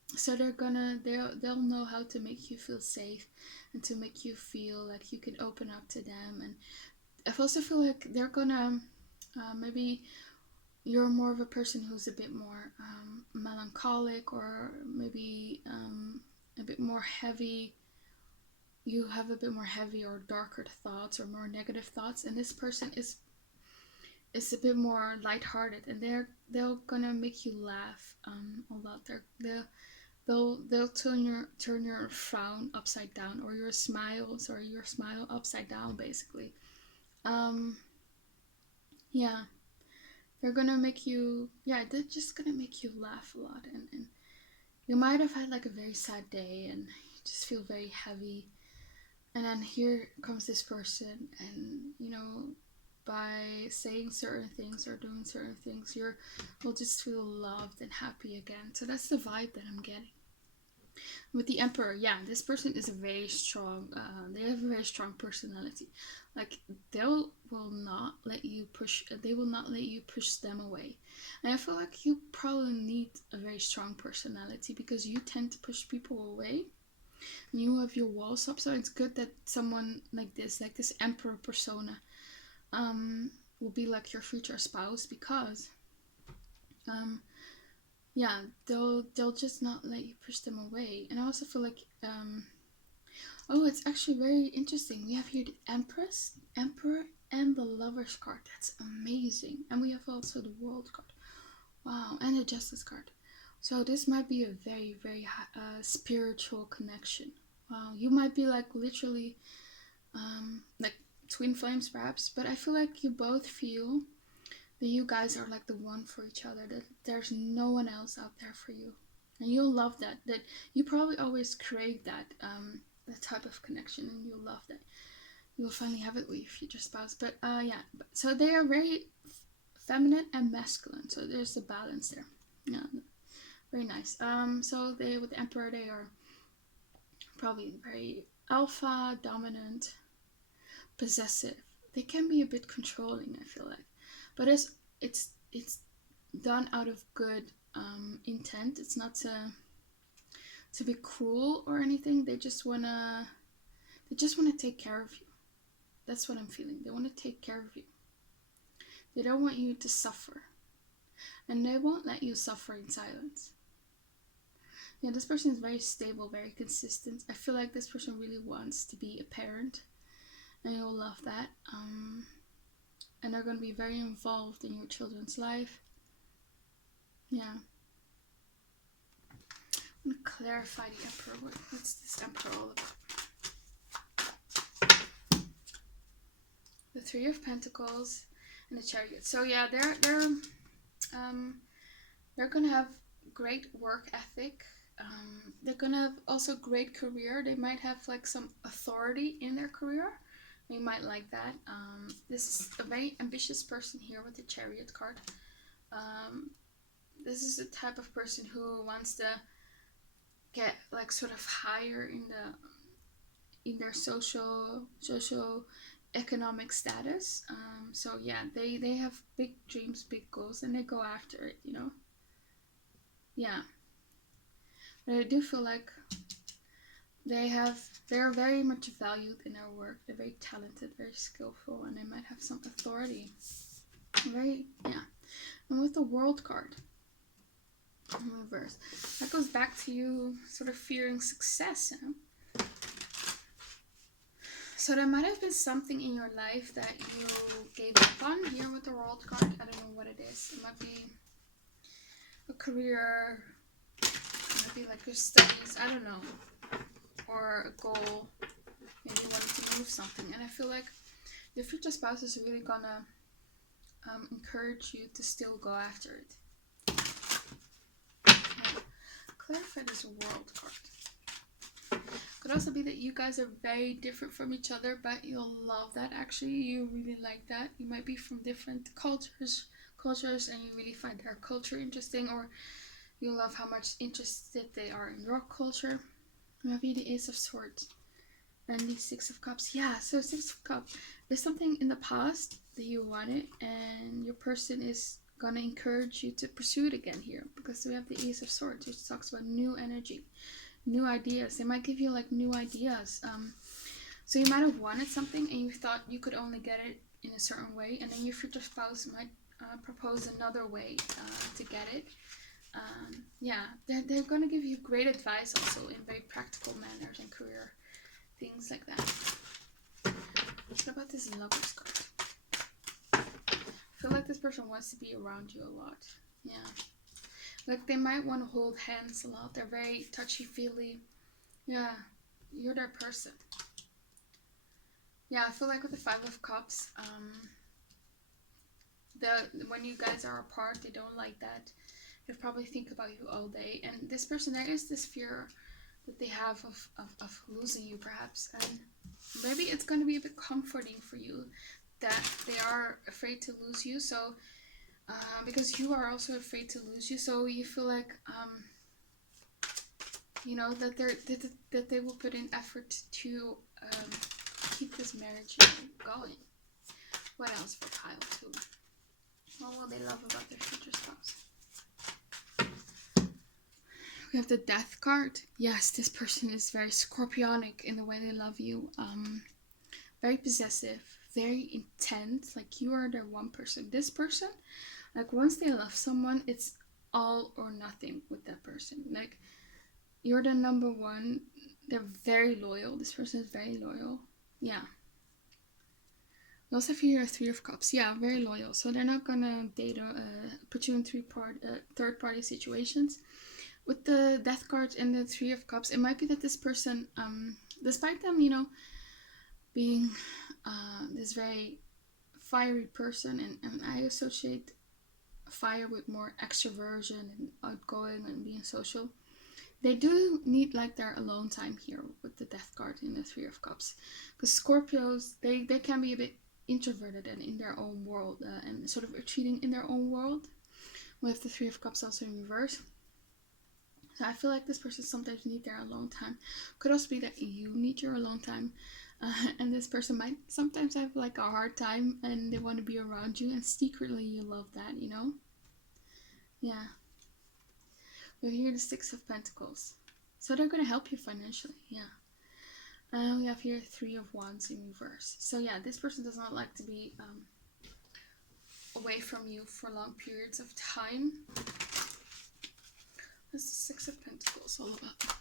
So they'll know how to make you feel safe, and to make you feel like you can open up to them. And I also feel like they're gonna maybe you're more of a person who's a bit more melancholic, or maybe a bit more heavy. You have a bit more heavy or darker thoughts, or more negative thoughts, and this person is a bit more lighthearted, and they're gonna make you laugh a lot. They'll turn your frown upside down, or your smile upside down, basically. Yeah, they're gonna make you, they're just gonna make you laugh a lot, and you might have had like a very sad day, and you just feel very heavy, And then here comes this person, and you know, by saying certain things or doing certain things, you'll just feel loved and happy again. So that's the vibe that I'm getting. With the Emperor, yeah, this person is a very strong, they have a very strong personality. Like, they will not let you push, they will not let you push them away. And I feel like you probably need a very strong personality, because you tend to push people away. And you have your walls up, so it's good that someone like this Emperor persona, will be like your future spouse, because yeah, they'll just not let you push them away. And I also feel like oh, it's actually very interesting. We have here the Empress, Emperor, and the Lovers card. That's amazing. And we have also the World card. Wow, and the Justice card. So this might be a very, very spiritual connection. Wow, you might be like literally like twin flames perhaps, but I feel like you both feel that you guys are like the one for each other, that there's no one else out there for you. And you'll love that you probably always crave that type of connection, and you'll love that you'll finally have it with your future spouse. But yeah, so they are very feminine and masculine, so there's a balance there. Yeah, very nice. So they, with the Emperor, they are probably very alpha, dominant, possessive. They can be a bit controlling, I feel like, but it's done out of good intent. It's not to be cruel or anything. They just wanna take care of you. That's what I'm feeling. They want to take care of you. They don't want you to suffer, and they won't let you suffer in silence. Yeah, this person is very stable, very consistent. I feel like this person really wants to be a parent, and you'll love that. And they're going to be very involved in your children's life. Yeah. I'm going to clarify the Emperor. What's this Emperor all about? The Three of Pentacles and the Chariot. So yeah, they're going to have great work ethic. They're going to have also great career. They might have like some authority in their career. You might like that. This is a very ambitious person here with the Chariot card. This is the type of person who wants to get like sort of higher in their social economic status. So yeah, they have big dreams, big goals, and they go after it, you know. Yeah, but I do feel like they're very much valued in their work. They're very talented, very skillful, and they might have some authority. Very, yeah. And with the World card in reverse, that goes back to you sort of fearing success, you know. So there might have been something in your life that you gave up on here with the World card. I don't know what it is. It might be a career, it might be like your studies, I don't know, or a goal. Maybe you wanted to move something, and I feel like your future spouse is really gonna encourage you to still go after it. Clarify this World card. Could also be that you guys are very different from each other, but you'll love that. Actually, you really like that. You might be from different cultures, and you really find their culture interesting, or you love how much interested they are in your culture. Maybe the Ace of Swords and the Six of Cups. Yeah, so Six of Cups. There's something in the past that you wanted, and your person is gonna encourage you to pursue it again here, because we have the Ace of Swords, which talks about new energy, new ideas. They might give you like new ideas. So you might have wanted something and you thought you could only get it in a certain way, and then your future spouse might propose another way to get it. Yeah, they're gonna give you great advice also in very practical manners and career things like that. What about this Lovers card? I feel like this person wants to be around you a lot. Yeah, like they might want to hold hands a lot. They're very touchy-feely. Yeah, you're their person. Yeah, I feel like with the Five of Cups, when you guys are apart, they don't like that. They probably think about you all day. And this person, there is this fear that they have of losing you, perhaps. And maybe it's going to be a bit comforting for you that they are afraid to lose you. So because you are also afraid to lose you, so you feel like you know that that they will put in effort to keep this marriage going. What else for pile 2? What will they love about their future spouse? We have the Death card. Yes, this person is very scorpionic in the way they love you. Very possessive, very intense. Like you are their one person. This person, like once they love someone, it's all or nothing with that person. Like you're the number one. They're very loyal. This person is very loyal. Yeah. We also have here a 3 of Cups. Yeah, very loyal. So they're not gonna date put you in third party situations. With the Death card and the 3 of Cups, it might be that this person, despite them, you know, being this very fiery person, and I associate fire with more extroversion and outgoing and being social. They do need like their alone time here with the Death card and the 3 of Cups, because Scorpios they can be a bit introverted and in their own world and sort of retreating in their own world. With the 3 of Cups also in reverse. So I feel like this person sometimes need their alone time. Could also be that you need your alone time. And this person might sometimes have like a hard time and they want to be around you, and secretly you love that, you know? Yeah. We hear the 6 of Pentacles. So they're going to help you financially, yeah. And we have here 3 of Wands in reverse. So yeah, this person does not like to be away from you for long periods of time. What's the 6 of Pentacles all about?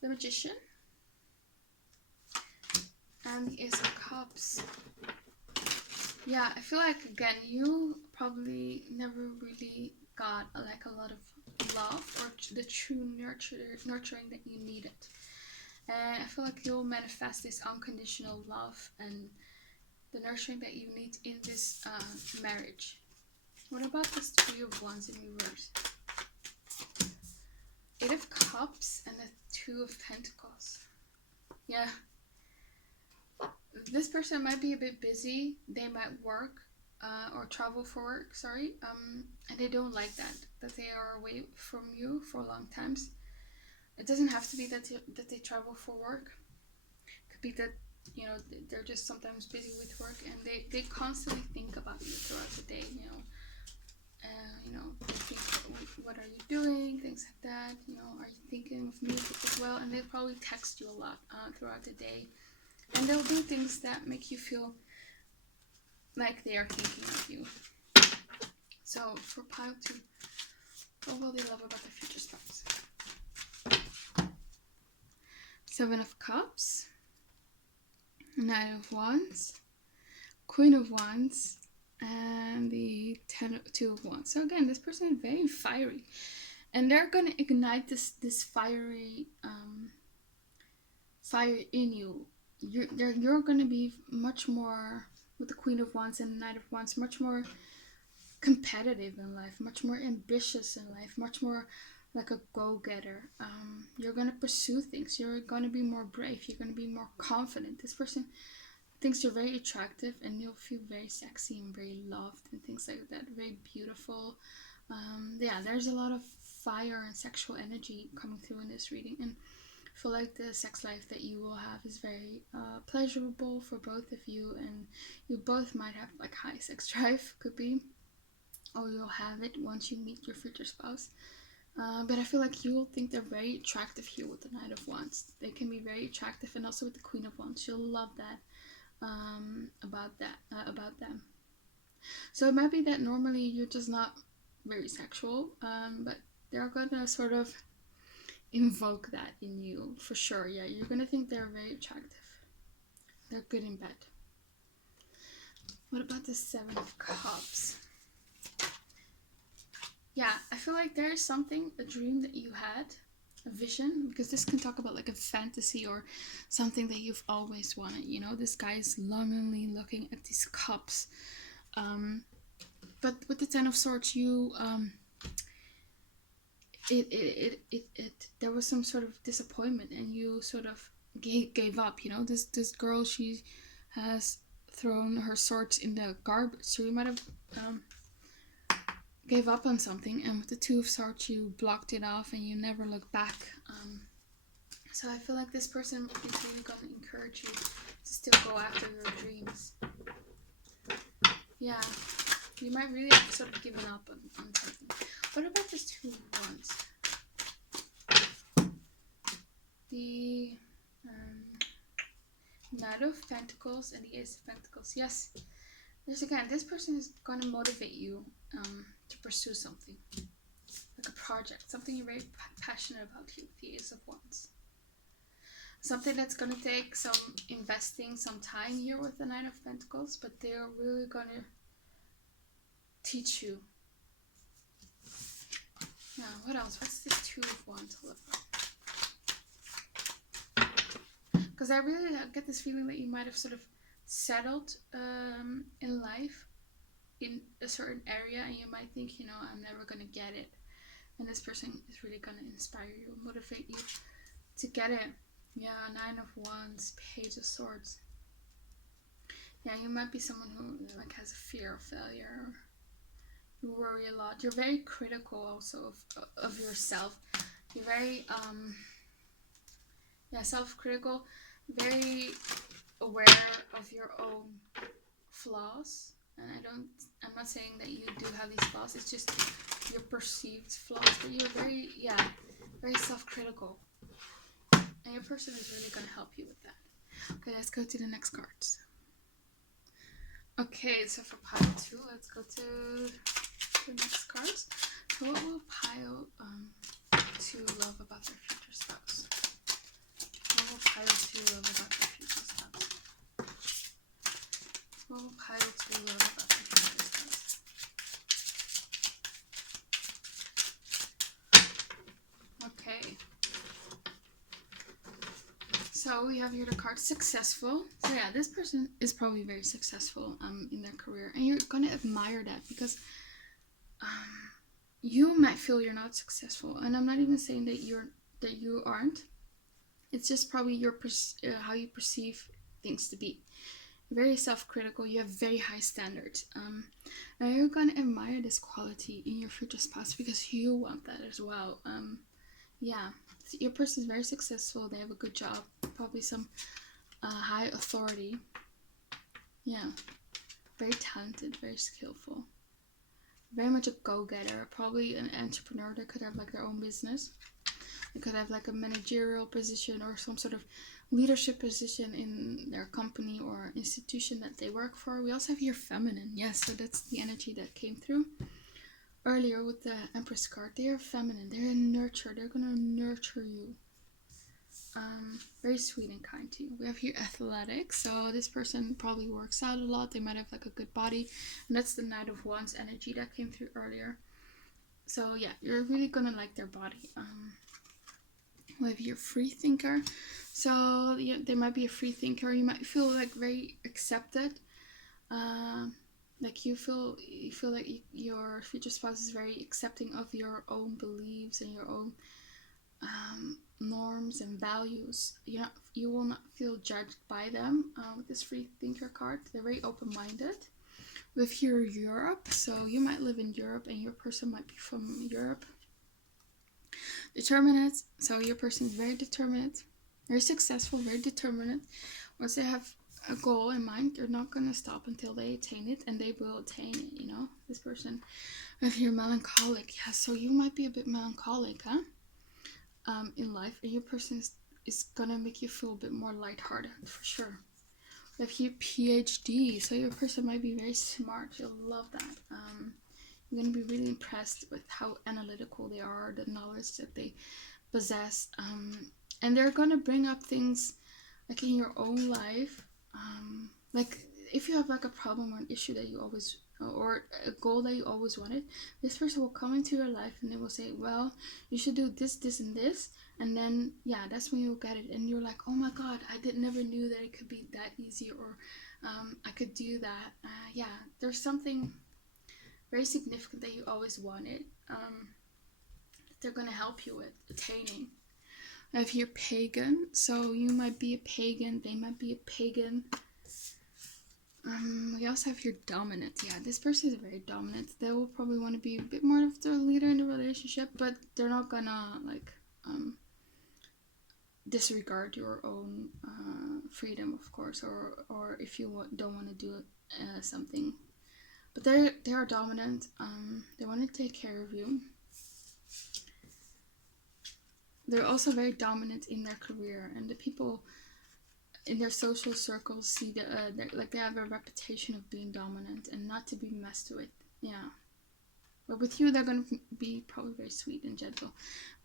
The Magician. And the Ace of Cups. Yeah, I feel like, again, you probably never really got like a lot of love or the true nurturing that you needed. And I feel like you'll manifest this unconditional love and the nurturing that you need in this marriage. What about this 3 of Wands in reverse? 8 of Cups and the 2 of Pentacles. Yeah. This person might be a bit busy. They might work or travel for work, sorry. And they don't like that they are away from you for long times. It doesn't have to be that they travel for work. It could be that, you know, they're just sometimes busy with work and they constantly think about you throughout the day, you know. They think, what are you doing? Things like that. You know, are you thinking of music as well? And they probably text you a lot throughout the day. And they'll do things that make you feel like they are thinking of you. So for pile 2, what will they love about their future spouse? 7 of Cups, Knight of Wands, Queen of Wands, and the 2 of Wands. So again, this person is very fiery, and they're gonna ignite this fiery fire in you. You're gonna be much more, with the Queen of Wands and the Knight of Wands, much more competitive in life, much more ambitious in life, much more like a go-getter. You're gonna pursue things. You're gonna be more brave. You're gonna be more confident. This person thinks you're very attractive and you'll feel very sexy and very loved and things like that. Very beautiful. Yeah, there's a lot of fire and sexual energy coming through in this reading, and I feel like the sex life that you will have is very pleasurable for both of you, and you both might have like high sex drive, could be, or you'll have it once you meet your future spouse. But I feel like you'll think they're very attractive here with the Knight of Wands. They can be very attractive, and also with the Queen of Wands, you'll love that. About them. So it might be that normally you're just not very sexual, but they're gonna sort of invoke that in you for sure. Yeah, you're gonna think they're very attractive. They're good in bed. What about the 7 of Cups? Yeah, I feel like there is something, a dream that you had, a vision, because this can talk about like a fantasy or something that you've always wanted. You know, this guy is longingly looking at these cups. But with the 10 of Swords, you there was some sort of disappointment, and you sort of gave up. You know, this girl, she has thrown her swords in the garbage, so you might have gave up on something, and with the Two of Swords you blocked it off and you never looked back. So I feel like this person is really going to encourage you to still go after your dreams. Yeah, you might really have sort of given up on something. What about this Two of Wands? The Knight of Pentacles and the Ace of Pentacles. Yes, there's again, this person is going to motivate you to pursue something, like a project, something you're very passionate about here with the Ace of Wands. Something that's going to take some investing, some time here with the Knight of Pentacles, but they're really going to teach you. Now, what else? What's this Two of Wands all about? Because I really get this feeling that you might have sort of settled in life in a certain area, and you might think, you know, I'm never going to get it. And this person is really going to inspire you, motivate you to get it. Yeah, Nine of Wands, Page of Swords. Yeah, you might be someone who like has a fear of failure. You worry a lot. You're very critical also of yourself. You're very self-critical, very aware of your own flaws. And I'm not saying that you do have these flaws. It's just your perceived flaws. But you're very self-critical. And your person is really going to help you with that. Okay, let's go to the next cards. Okay, so for pile 2, let's go to the next cards. So what will pile 2 love about their future spouse? What will pile 2 love about their future spouse? What will pile 2 love about their future spouse? Okay. So we have here the card successful. So yeah, this person is probably very successful in their career, and you're gonna admire that because you might feel you're not successful, and I'm not even saying that you aren't. It's just probably your how you perceive things to be. You're very self-critical. You have very high standards. Now you're gonna admire this quality in your future spouse because you want that as well. Yeah. Your person is very successful. They have a good job, probably some high authority. Yeah, very talented, very skillful, very much a go-getter. Probably an entrepreneur. They could have like their own business. They could have like a managerial position or some sort of leadership position in their company or institution that they work for. We also have here feminine. Yes, so that's the energy that came through earlier with the Empress card. They are feminine. They're a nurture. They're gonna nurture you. Very sweet and kind to you. We have here athletics. So this person probably works out a lot. They might have like a good body, and that's the Knight of Wands energy that came through earlier. So yeah, you're really gonna like their body. We have here free thinker. So yeah, they might be a free thinker. You might feel like very accepted. Like you feel like your future spouse is very accepting of your own beliefs and your own norms and values. You will not feel judged by them with this free thinker card. They're very open-minded. With here Europe, so you might live in Europe and your person might be from Europe. Determinate, so your person is very determined, very successful, very determined. Once they have a goal in mind, they're not going to stop until they attain it, and they will attain it, you know. This person, if you're melancholic, yeah, so you might be a bit melancholic, in life, and your person is going to make you feel a bit more lighthearted, for sure. If you PhD, so your person might be very smart, you'll love that. You're going to be really impressed with how analytical they are, the knowledge that they possess, and they're going to bring up things like in your own life. Like if you have like a problem or an issue that you always, or a goal that you always wanted, this person will come into your life and they will say, well, you should do this, this, and this, and then yeah, that's when you'll get it, and you're like, oh my god, I never knew that it could be that easy, or I could do that. Yeah, there's something very significant that you always wanted, they're going to help you with attaining. I have here pagan, so you might be a pagan, they might be a pagan. We also have here dominant. Yeah, this person is very dominant. They will probably want to be a bit more of the leader in the relationship, but they're not gonna like disregard your own freedom, of course, or if you don't want to do something. But they are dominant. They want to take care of you. They're also very dominant in their career, and the people in their social circles see like they have a reputation of being dominant and not to be messed with. Yeah. But with you, they're going to be probably very sweet and gentle.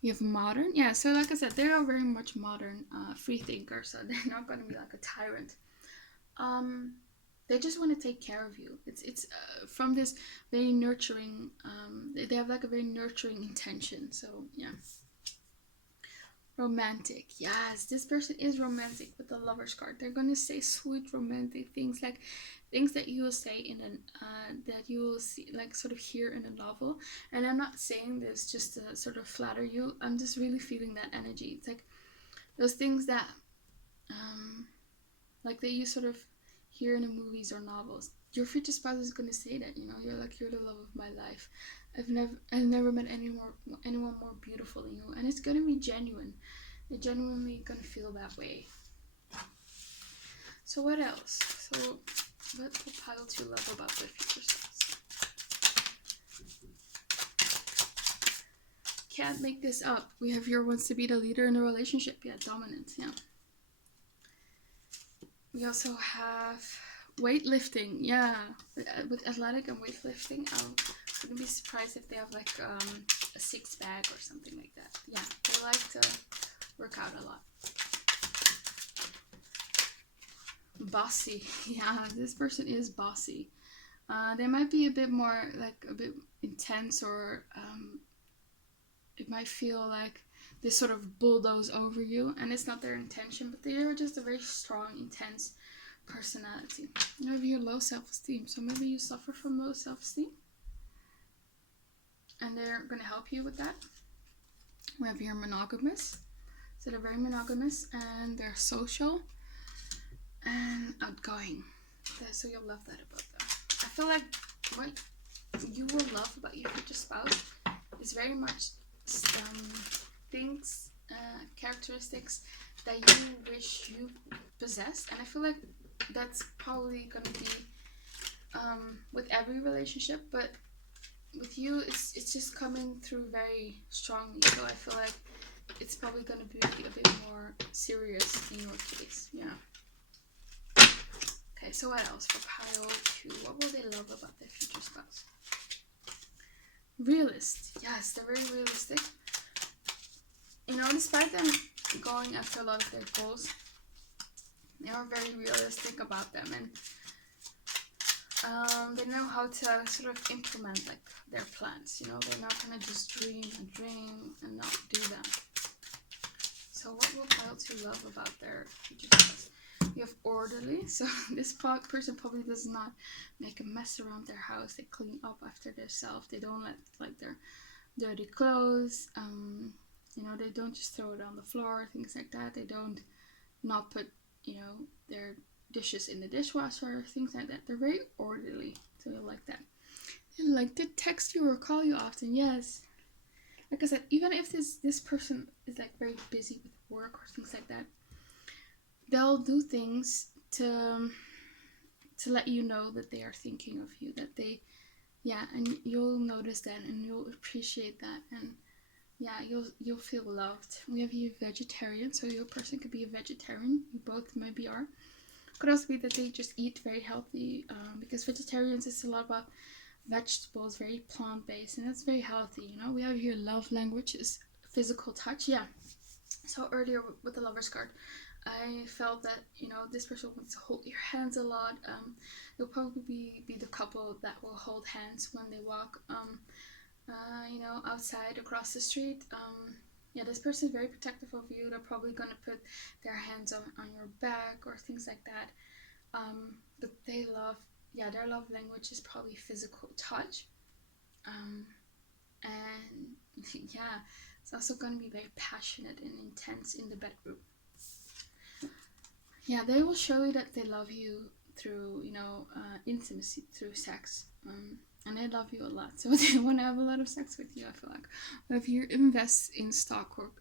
We have modern. Yeah, so like I said, they are very much modern free thinkers, so they're not going to be like a tyrant. They just want to take care of you. It's from this very nurturing, they have like a very nurturing intention. So, yeah. Romantic. Yes, this person is romantic with the Lovers card. They're going to say sweet romantic things, like things that you will say in an that you will see, like sort of hear in a novel. And I'm not saying this just to sort of flatter you. I'm just really feeling that energy. It's like those things that like that you sort of hear in the movies or novels. Your future spouse is going to say that, you know, you're the love of my life. I've never met anyone more beautiful than you, and it's going to be genuine. They're genuinely going to feel that way. So what else? So what will pile 2 love about their future spouse? Can't make this up. We have here wants to be the leader in a relationship. Yeah, dominant. Yeah. We also have weightlifting. Yeah, with athletic and weightlifting, I wouldn't be surprised if they have like a 6-pack or something like that. Yeah, they like to work out a lot. Bossy. Yeah, this person is bossy. They might be a bit more like a bit intense, or it might feel like they sort of bulldoze over you, and it's not their intention, but they are just a very strong, intense personality. Maybe you're low self-esteem, so maybe you suffer from low self-esteem, and they're going to help you with that. We have here monogamous, so they're very monogamous, and they're social and outgoing. So you'll love that about them. I feel like what you will love about your future spouse is very much things, characteristics that you wish you possessed, and I feel like that's probably gonna be with every relationship, but with you it's just coming through very strongly, so I feel like it's probably gonna be a bit more serious in your case. Yeah. Okay, so what else for pile 2? What will they love about their future spouse? Realist. Yes, they're very realistic. You know, despite them going after a lot of their goals, they are very realistic about them, and they know how to sort of implement like their plans. You know, they're not gonna just dream and not do them. So what will pile 2 love about their future spouse? You have orderly, so this person probably does not make a mess around their house. They clean up after themselves. They don't let like their dirty clothes. You know, they don't just throw it on the floor, things like that. They don't not put, you know, their dishes in the dishwasher, things like that. They're very orderly, so you'll like that. They like to text you or call you often. Yes, like I said, even if this person is like very busy with work or things like that, they'll do things to let you know that they are thinking of you, that they, yeah, and you'll notice that and you'll appreciate that, and yeah, you'll feel loved. We have you vegetarian, so your person could be a vegetarian. You both maybe are. Could also be that they just eat very healthy, because vegetarians is a lot about vegetables, very plant-based, and that's very healthy. You know, we have here love language is physical touch. Yeah. So earlier with the Lovers card, I felt that, you know, this person wants to hold your hands a lot. You'll probably be the couple that will hold hands when they walk, you know, outside across the street. Yeah, this person is very protective of you. They're probably going to put their hands on your back or things like that. But they love, yeah, their love language is probably physical touch. And yeah, it's also going to be very passionate and intense in the bedroom. Yeah, they will show you that they love you through, intimacy, through sex. And they love you a lot, so they want to have a lot of sex with you. I feel like, or if you invest in stocks or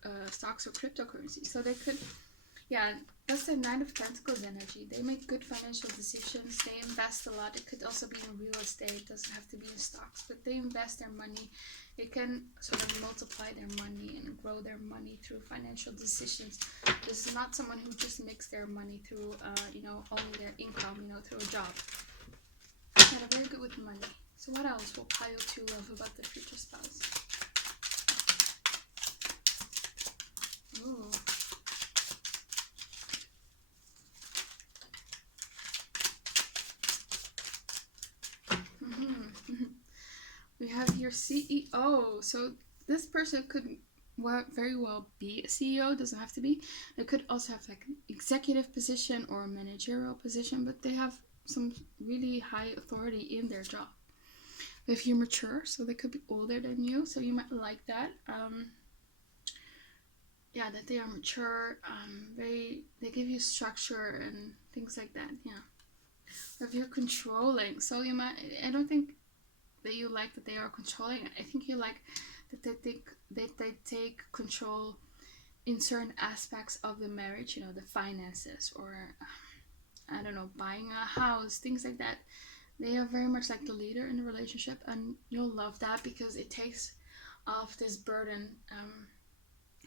cryptocurrency, so they could, yeah, that's the Knight of Pentacles energy. They make good financial decisions. They invest a lot. It could also be in real estate. It doesn't have to be in stocks, but they invest their money. They can sort of multiply their money and grow their money through financial decisions. This is not someone who just makes their money through, only their income, through a job. Yeah, they're very good with money. So what else will pile 2 love about their future spouse? Ooh. We have your CEO. So this person could very well be a CEO. Doesn't have to be. It could also have like an executive position or a managerial position, but they have some really high authority in their job. If you're mature, so they could be older than you, so you might like that. Yeah, that they are mature. They give you structure and things like that. Yeah. If you're controlling, so you might. I don't think that you like that they are controlling. I think you like that they take control in certain aspects of the marriage. The finances, or I don't know, buying a house, things like that. They are very much like the leader in the relationship, and you'll love that because it takes off this burden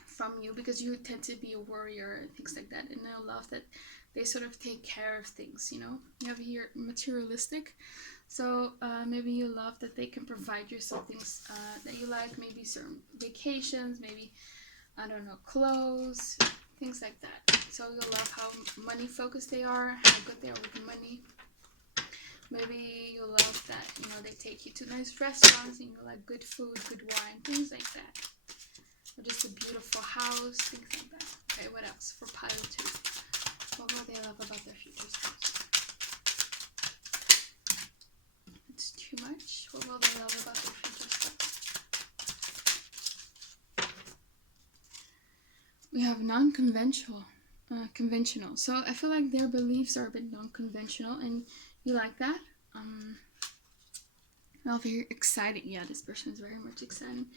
from you, because you tend to be a warrior and things like that, and you'll love that they sort of take care of things. You have here materialistic, so maybe you love that they can provide you some things that you like, maybe certain vacations, maybe, I don't know, clothes, things like that. So you'll love how money focused they are, how good they are with money. Maybe you love that, they take you to nice restaurants and you like good food, good wine, things like that. Or just a beautiful house, things like that. Okay, what else for pile 2? What will they love about their future spouse? It's too much. What will they love about their future spouse? We have non-conventional. Conventional. So I feel like their beliefs are a bit non-conventional, and you like that. Well, very exciting. Yeah, this person is very much exciting.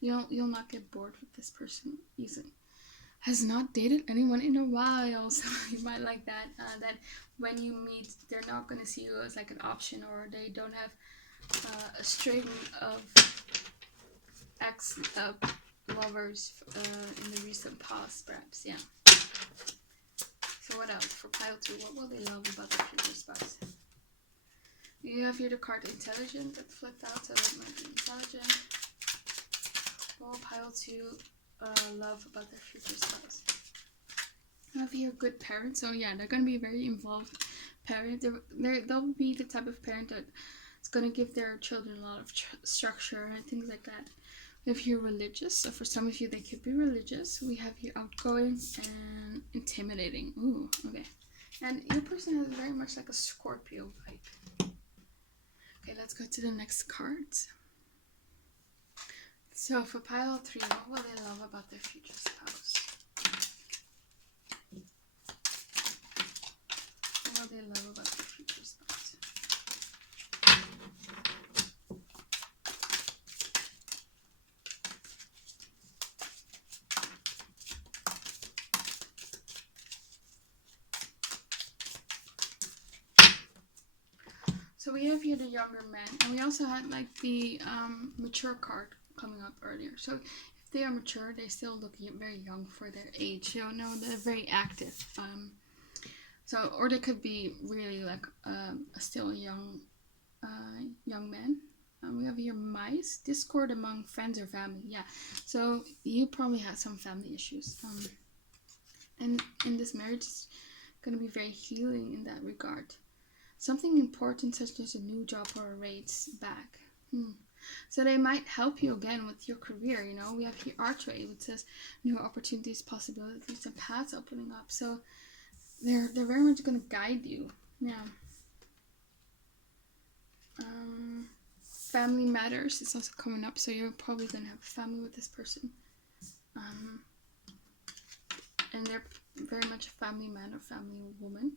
You'll not get bored with this person. Has not dated anyone in a while, so you might like that. That when you meet, they're not gonna see you as like an option, or they don't have a string of ex lovers in the recent past, perhaps. Yeah. So what else for pile 2? What will they love about their future spouse? You have here the card Intelligent that flipped out, so that might be intelligent. What will pile 2 love about their future spouse? You have here good parent, so yeah, they're going to be a very involved parent. They'll be the type of parent that is going to give their children a lot of structure and things like that. We have here religious, so for some of you they could be religious. We have here outgoing and intimidating. Ooh, okay. And your person has very much like a Scorpio vibe. Okay, let's go to the next cards. So for pile 3, what will they love about their future spouse? What will they love about their future spouse? So we have here the younger man, and we also had like the mature card coming up earlier. So if they are mature, they're still looking very young for their age. They're very active. So, or they could be really like still a young man. We have here mice, discord among friends or family. Yeah, so you probably had some family issues. And in this marriage, it's going to be very healing in that regard. Something important such as a new job or a raise back. So they might help you again with your career. We have here Archetype, which says new opportunities, possibilities, and paths opening up. So they're very much going to guide you. Yeah. family matters is also coming up, so you're probably going to have a family with this person. And they're very much a family man or family woman.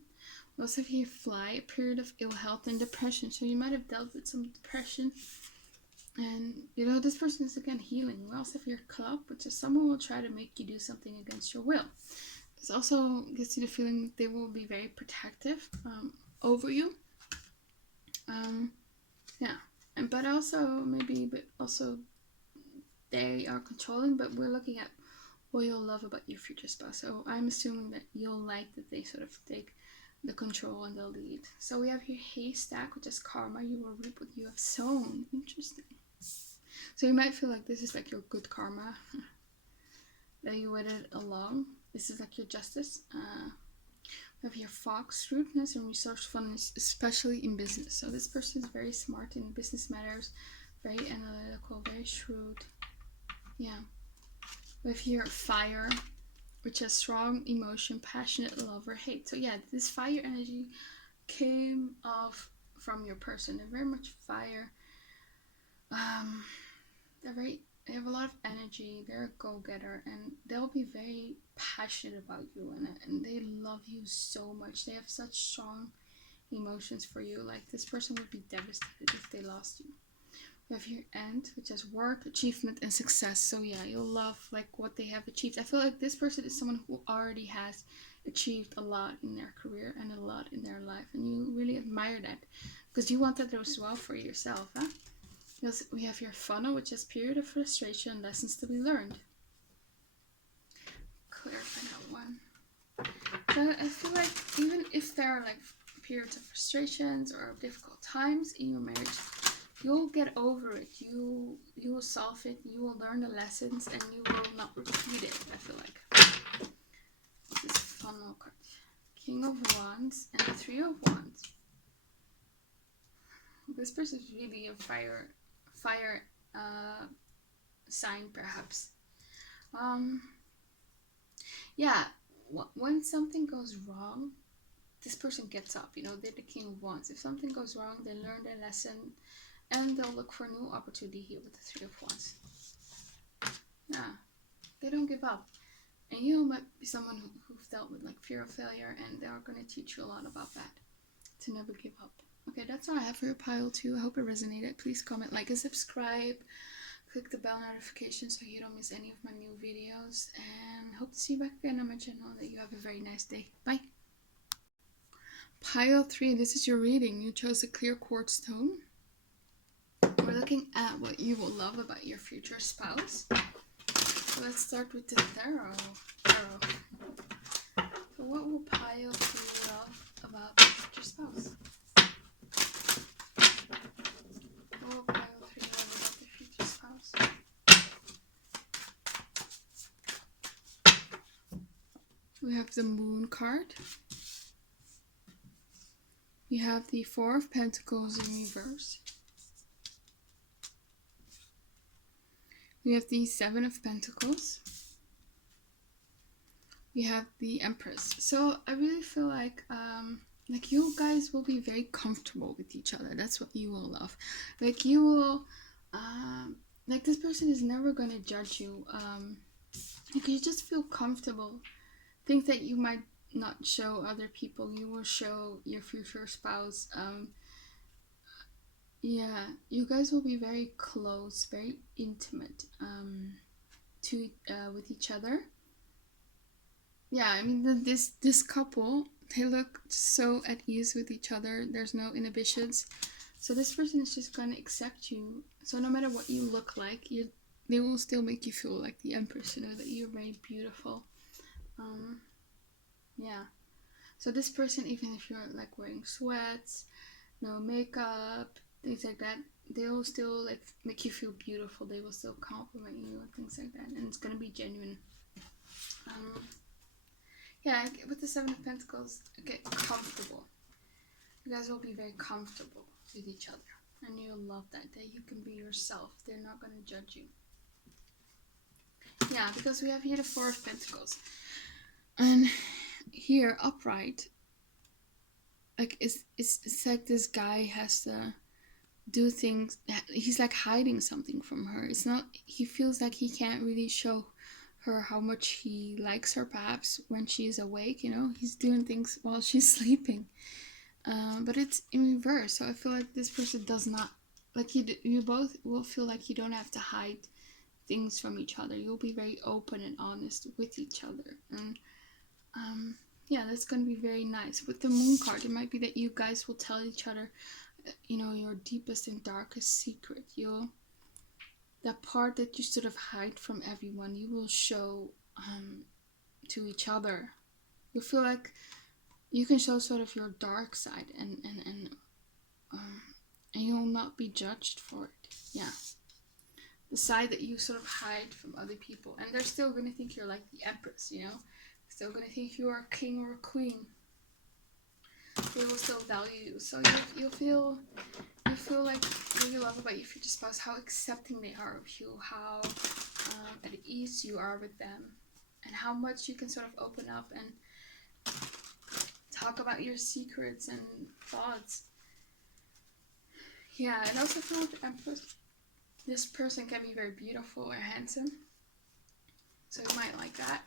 We also have here fly, a period of ill health and depression. So you might have dealt with some depression. And, you know, this person is, again, healing. We also have here club, which is someone will try to make you do something against your will. This also gives you the feeling that they will be very protective over you. Yeah. But also, maybe, but also they are controlling, but we're looking at what you'll love about your future spouse. So I'm assuming that you'll like that they sort of take the control and the lead. So we have here haystack, which is karma. You will reap what you have sown. Interesting. So you might feel like this is like your good karma that you waited along. This is like your justice. We have here fox, shrewdness and resourcefulness, especially in business. So this person is very smart in business matters, very analytical, very shrewd. Yeah. We have here fire, which has strong emotion, passionate love or hate. So yeah, this fire energy came off from your person. They're very much fire. They have a lot of energy. They're a go-getter, and they'll be very passionate about you, and they love you so much. They have such strong emotions for you. Like, this person would be devastated if they lost you. We have here end, which has work, achievement, and success. So yeah, you'll love like what they have achieved. I feel like this person is someone who already has achieved a lot in their career and a lot in their life, and you really admire that because you want that as well for yourself, huh? Because we have here funnel, which is period of frustration, lessons to be learned. Clarify that one. So I feel like even if there are like periods of frustrations or difficult times in your marriage, you'll get over it. You will solve it. You will learn the lessons, and you will not repeat it. I feel like this funnel card, King of Wands and Three of Wands. This person is really a fire sign, perhaps. Yeah. When something goes wrong, this person gets up. You know, they're the King of Wands. If something goes wrong, they learn their lesson. And they'll look for a new opportunity here with the Three of Wands. Yeah, they don't give up. And you might be someone who've dealt with like fear of failure, and they are going to teach you a lot about that. To never give up. Okay, that's all I have for your pile 2. I hope it resonated. Please comment, like, and subscribe. Click the bell notification so you don't miss any of my new videos. And hope to see you back again on my channel. That you have a very nice day. Bye. Pile 3, this is your reading. You chose a clear quartz stone. We're looking at what you will love about your future spouse. So let's start with the tarot. So what will pile 3 love about your future spouse? What will pile 3 love about the future spouse? We have the Moon card. We have the Four of Pentacles in reverse. We have the Seven of Pentacles. We have the Empress. So I really feel like you guys will be very comfortable with each other. That's what you will love. Like, you will, like, this person is never going to judge you. Like, you just feel comfortable. Things that you might not show other people, you will show your future spouse. Yeah, you guys will be very close, very intimate with each other. Yeah, I mean, this couple, they look so at ease with each other. There's no inhibitions. So this person is just gonna accept you. So no matter what you look like, they will still make you feel like the Empress, you know, that you're very beautiful. Yeah. So this person, even if you're like wearing sweats, no makeup, things like that, they will still like make you feel beautiful. They will still compliment you and things like that, and it's gonna be genuine. Yeah, with the Seven of Pentacles, get comfortable. You guys will be very comfortable with each other, and you'll love that you can be yourself. They're not gonna judge you. Yeah, because we have here the Four of Pentacles, and here upright, like it's like this guy has the do things. He's like hiding something from her. It's not, he feels like he can't really show her how much he likes her, perhaps when she's awake, you know. He's doing things while she's sleeping. But it's in reverse. So I feel like this person does not, like, you both will feel like you don't have to hide things from each other. You'll be very open and honest with each other. And yeah, that's going to be very nice. With the moon card, it might be that you guys will tell each other, you know, your deepest and darkest secret. That part that you sort of hide from everyone, you will show to each other. You feel like you can show sort of your dark side, and you'll not be judged for it. Yeah, the side that you sort of hide from other people, and they're still gonna think you're like the empress, you know. Still gonna think you are a king or a queen. They will still value you, so you feel like what you love about your future spouse, how accepting they are of you, how at ease you are with them, and how much you can sort of open up and talk about your secrets and thoughts. Yeah, and also feel like the empress, this person can be very beautiful or handsome, so you might like that.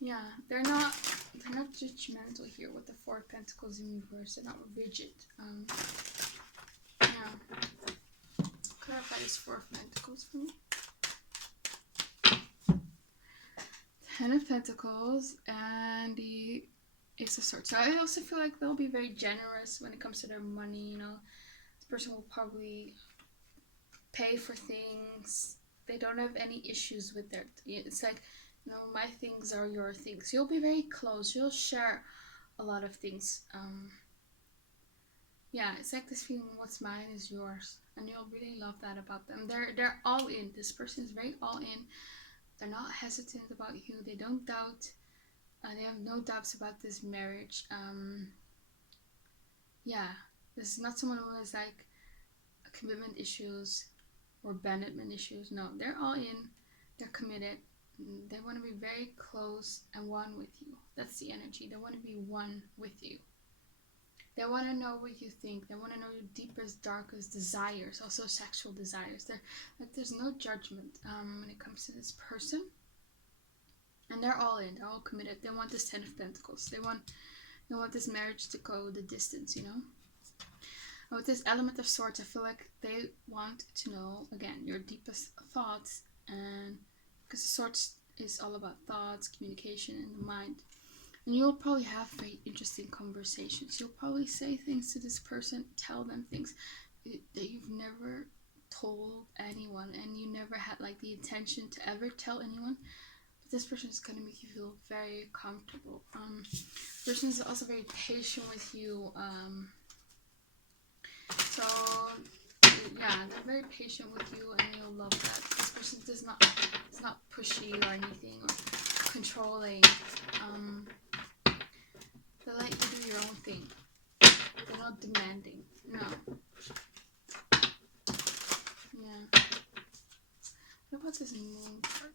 Yeah, they're not judgmental here with the Four of Pentacles in reverse. They're not rigid. Yeah. Clarify this Four of Pentacles for me. Ten of Pentacles and the Ace of Swords. So I also feel like they'll be very generous when it comes to their money. You know, this person will probably pay for things. They don't have any issues with their. It's like, you know, my things are your things. You'll be very close. You'll share a lot of things. Yeah, it's like this feeling, what's mine is yours, and you'll really love that about them. They're all in. This person is very all in. They're not hesitant about you. They don't doubt. They have no doubts about this marriage. Yeah, this is not someone who has like commitment issues or abandonment issues. No, they're all in. They're committed. They want to be very close and one with you. That's the energy. They want to be one with you. They want to know what you think. They want to know your deepest, darkest desires, also sexual desires. There's no judgment when it comes to this person. And they're all in. They're all committed. They want this Ten of Pentacles. They want this marriage to go the distance, you know. And with this Element of Swords, I feel like they want to know, again, your deepest thoughts. And because the Swords is all about thoughts, communication, and the mind. And you'll probably have very interesting conversations. You'll probably say things to this person, tell them things that you've never told anyone, and you never had like the intention to ever tell anyone. But this person is going to make you feel very comfortable. This person is also very patient with you. So yeah, they're very patient with you, and you'll love that. This person is not pushy or anything or controlling. They let you do your own thing. They're not demanding. No. Yeah. What about this moon card?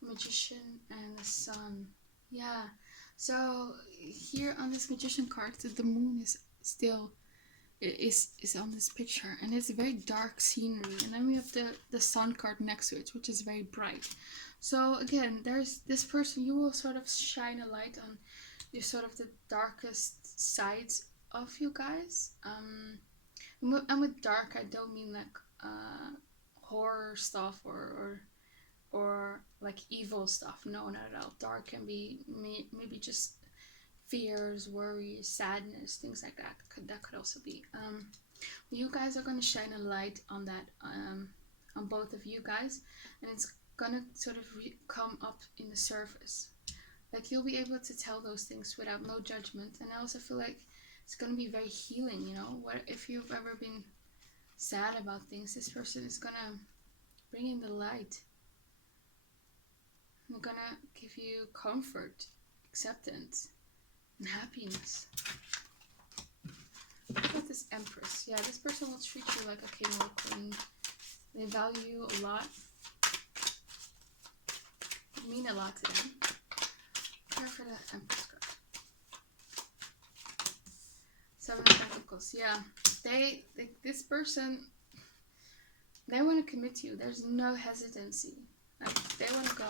Magician and the sun. Yeah. So here on this magician card, the moon is still is on this picture, and it's a very dark scenery. And then we have the sun card next to it, which is very bright. So again, there's this person, you will sort of shine a light on your sort of the darkest sides of you guys. And with dark, I don't mean like horror stuff or like evil stuff. No, not at all. Dark can be maybe just fears, worries, sadness, things like that. That could also be. You guys are going to shine a light on that, on both of you guys, and it's gonna sort of come up in the surface. Like you'll be able to tell those things without no judgment. And I also feel like it's gonna be very healing. You know, what if you've ever been sad about things, this person is gonna bring in the light. They're gonna give you comfort, acceptance, and happiness. What about this Empress? Yeah, this person will treat you like a king or a queen. They value you a lot. Mean a lot to them. Care for the Empress card. Pentacles. Yeah, this person, they want to commit to you. There's no hesitancy. Like, they want to go.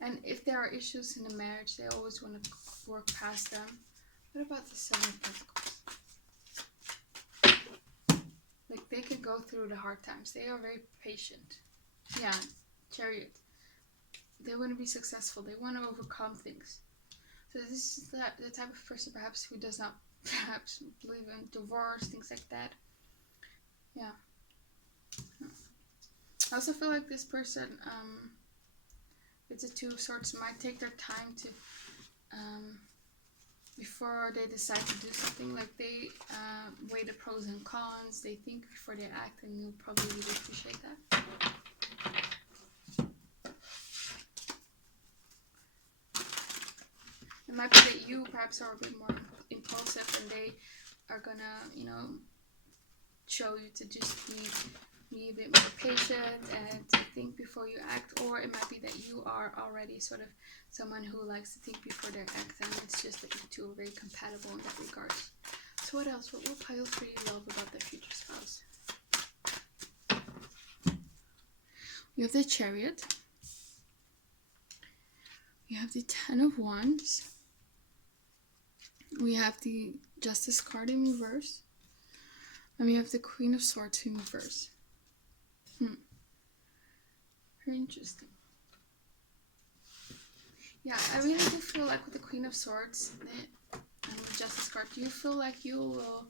And if there are issues in the marriage, they always want to work past them. What about the Seven of Pentacles? Like, they can go through the hard times. They are very patient. Yeah, Chariot. They want to be successful. They want to overcome things. So this is the type of person perhaps who does not perhaps believe in divorce, things like that. Yeah. I also feel like this person, it's a Two of Swords, might take their time to, before they decide to do something. Like, they weigh the pros and cons, they think before they act, and you'll probably really appreciate that. It might be that you perhaps are a bit more impulsive, and they are gonna, you know, show you to just be a bit more patient and to think before you act. Or it might be that you are already sort of someone who likes to think before they act, and it's just that you two are very compatible in that regard. So what else? What will piles really love about their future spouse? We have the Chariot. We have the Ten of Wands. We have the Justice card in reverse. And we have the Queen of Swords in reverse. Very interesting. Yeah, I really do feel like with the Queen of Swords and the Justice card, you feel like you will,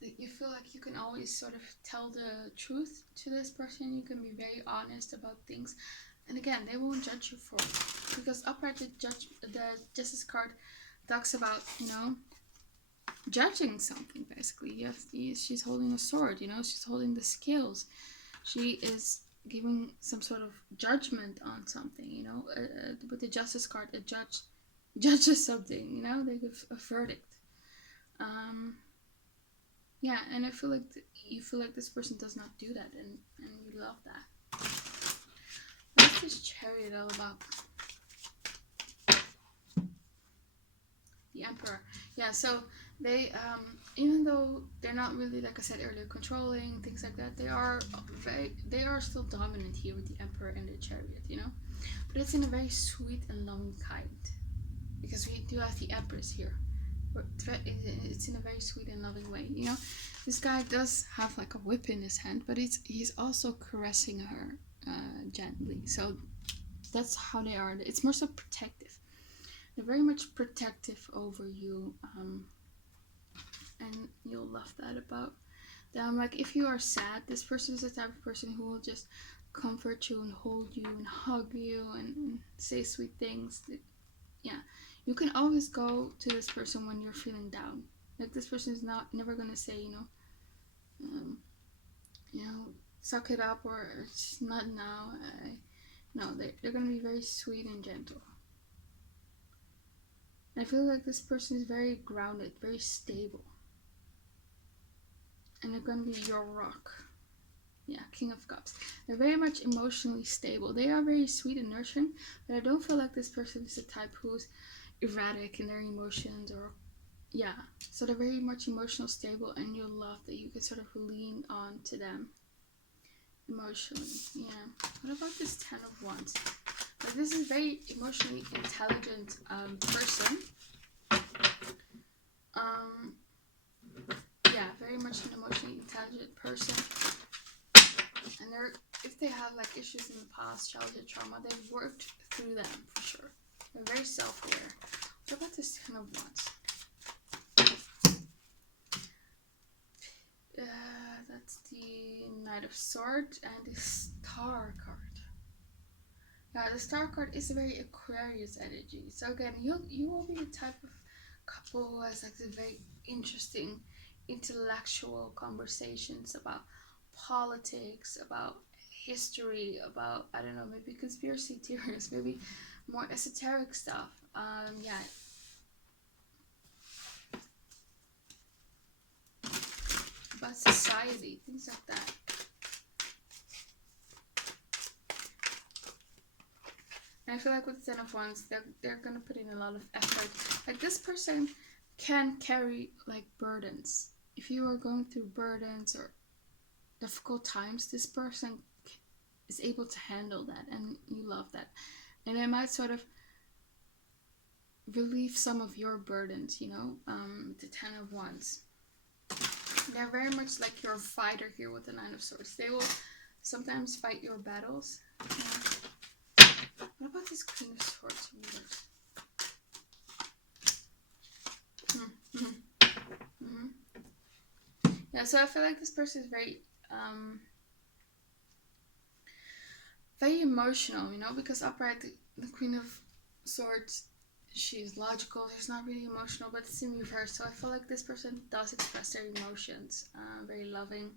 you feel like you can always sort of tell the truth to this person. You can be very honest about things. And again, they won't judge you for it. Because upright, the Justice card talks about, you know, judging something, basically. She's holding a sword, you know, she's holding the scales. She is giving some sort of judgment on something, you know. With the Justice card, a judge judges something, you know, they give a verdict. Yeah, and I feel like you feel like this person does not do that, and you love that. What's this Chariot all about? The Emperor. Yeah, so they, even though they're not really, like I said earlier, controlling, things like that, they are still dominant here with the Emperor and the Chariot, you know? But it's in a very sweet and loving kind. Because we do have the Empress here. It's in a very sweet and loving way, you know? This guy does have like a whip in his hand, but he's also caressing her gently. So that's how they are. It's more so protective. They're very much protective over you, and you'll love that about them. Like, if you are sad, this person is the type of person who will just comfort you and hold you and hug you and say sweet things. Yeah, you can always go to this person when you're feeling down. Like, this person is never gonna say, you know, suck it up, or it's not now. No, they're gonna be very sweet and gentle. I feel like this person is very grounded, very stable. And they're going to be your rock. Yeah, King of Cups. They're very much emotionally stable. They are very sweet and nurturing, but I don't feel like this person is the type who's erratic in their emotions, or, yeah. So they're very much emotional stable, and you'll love that you can sort of lean on to them emotionally. Yeah. What about this Ten of Wands? Like, this is a very emotionally intelligent person. Yeah, very much an emotionally intelligent person. And if they have like issues in the past, childhood trauma, they've worked through them for sure. They're very self-aware. What about this Ten of Wands? That's the Knight of Swords and the Star card. Yeah, the Star card is a very Aquarius energy. So again, you will be the type of couple who has like the very interesting intellectual conversations about politics, about history, about, I don't know, maybe conspiracy theories, maybe more esoteric stuff. Yeah. About society, things like that. And I feel like with the Ten of Wands, they're gonna put in a lot of effort. Like, this person can carry like burdens. If you are going through burdens or difficult times, this person is able to handle that, and you love that. And it might sort of relieve some of your burdens, you know. The 10 of Wands. They're very much like your fighter here with the 9 of Swords. They will sometimes fight your battles. What about this Queen of Swords readers? Yeah, so I feel like this person is very very emotional, you know, because upright, the Queen of Swords, she's logical, she's not really emotional, but it's in reverse. So I feel like this person does express their emotions, very loving,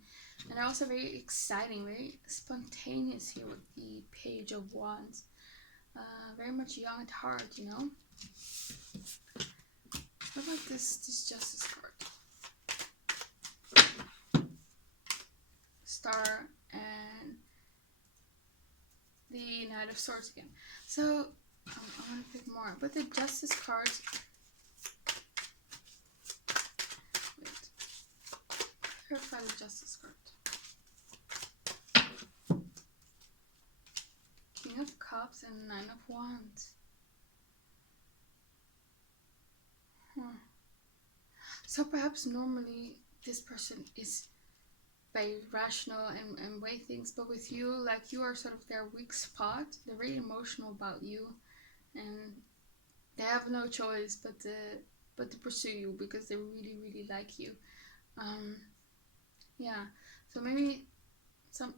and they're also very exciting, very spontaneous here with the Page of Wands. Very much young at heart, you know. What about this Justice card? Star and the Knight of Swords again. So I want to pick more, but the Justice cards. Wait, clarify the Justice card. King of Cups and 9 of Wands. So perhaps normally this person is very rational and weigh things, but with you, like, you are sort of their weak spot. They're very emotional about you, and they have no choice but to pursue you because they really, really like you. Yeah, so maybe some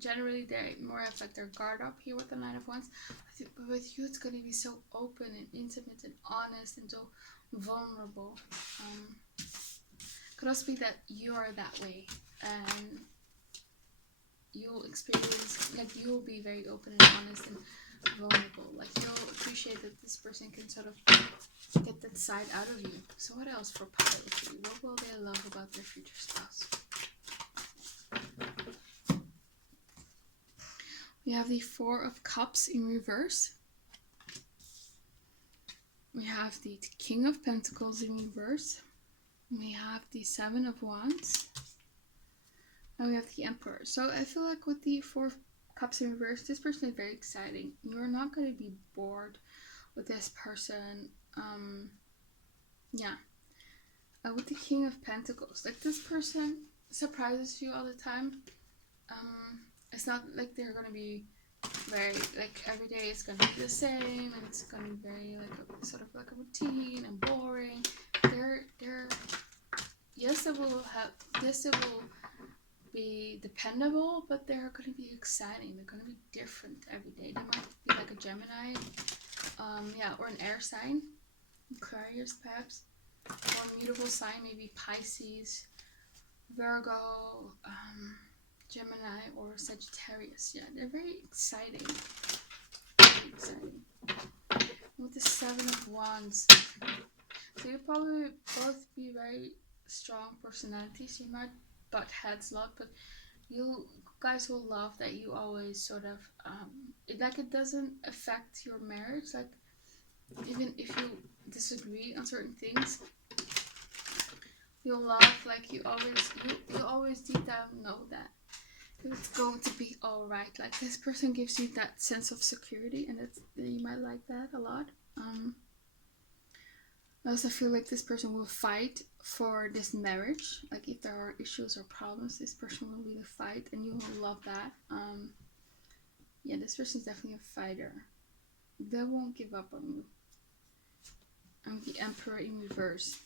generally they more have like their guard up here with the 9 of Wands. But with you, it's going to be so open and intimate and honest and so vulnerable. Could also be that you are that way, and you'll experience, like, you'll be very open and honest and vulnerable. Like, you'll appreciate that this person can sort of get that side out of you. So what else for pile 3? What will they love about their future spouse? We have the 4 of Cups in reverse. We have the King of Pentacles in reverse. We have the 7 of Wands. And we have the Emperor. So I feel like with the 4 of Cups in reverse, this person is very exciting. You're not going to be bored with this person. With the King of Pentacles, like, this person surprises you all the time. It's not like they're going to be very, like, every day it's going to be the same, and it's going to be very, like, sort of like a routine and boring. Yes, it will be dependable, but they're going to be exciting. They're going to be different every day. They might be like a Gemini, or an air sign, Aquarius perhaps, or a mutable sign, maybe Pisces, Virgo, Gemini, or Sagittarius. Yeah, they're very exciting. Very exciting. With the 7 of Wands, so you'll probably both be very strong personalities. You might butt heads a lot, but you guys will love that you always sort of it doesn't affect your marriage. Like, even if you disagree on certain things, you'll love, like, you always deep down know that it's going to be all right. Like, this person gives you that sense of security, and you might like that a lot. I also feel like this person will fight for this marriage. Like, if there are issues or problems, this person will really fight, and you will love that. This person is definitely a fighter. They won't give up on you. The Emperor in reverse.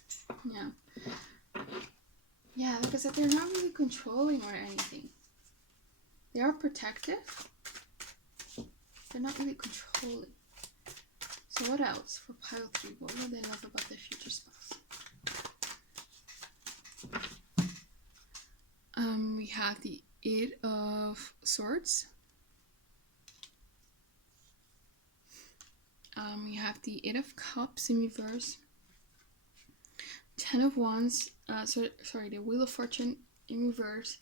Like I said, they're not really controlling or anything. They are protective. They're not really controlling. So what else for pile 3? What will they love about their future spouse? We have the 8 of Swords. We have the 8 of Cups in reverse. 10 of Wands. The Wheel of Fortune in reverse.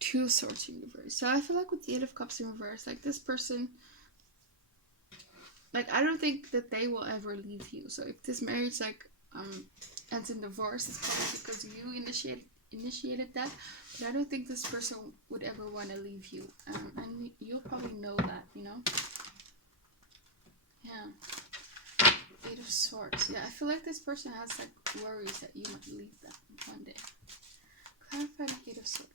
2 of Swords in reverse. So I feel like with the 8 of Cups in reverse, like, this person, like, I don't think that they will ever leave you. So if this marriage, like, ends in divorce, it's probably because you initiated that. But I don't think this person would ever want to leave you, and you'll probably know that, you know. Yeah. Eight of Swords. Yeah, I feel like this person has like worries that you might leave them one day. Clarify the Eight of Swords.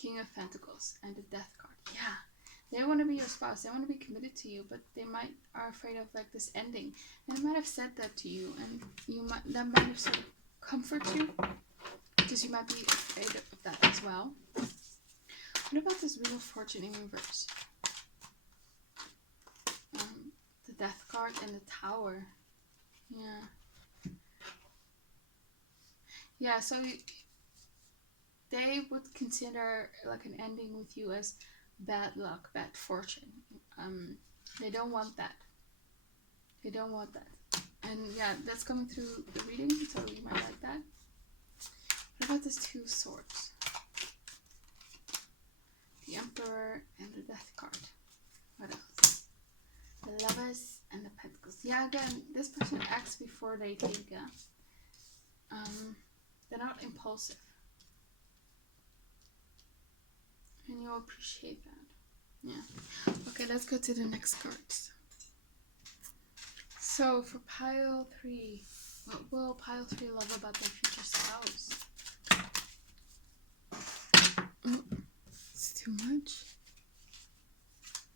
King of Pentacles and the Death card. Yeah, they want to be your spouse. They want to be committed to you, but they are afraid of like this ending. And they might have said that to you, and that might have sort of comforted you, because you might be afraid of that as well. What about this Wheel of Fortune in reverse? The Death card and the Tower. Yeah. Yeah, so they would consider like an ending with you as bad luck, bad fortune. They don't want that. They don't want that. And yeah, that's coming through the reading, so you might like that. What about this Two of Swords? The Emperor and the Death card. What else? The Lovers and the Pentacles. Yeah, again, this person acts before they think. They're not impulsive. And you'll appreciate that. Yeah. Okay, let's go to the next cards. So for pile 3, what will pile 3 love about their future spouse? Oh, it's too much.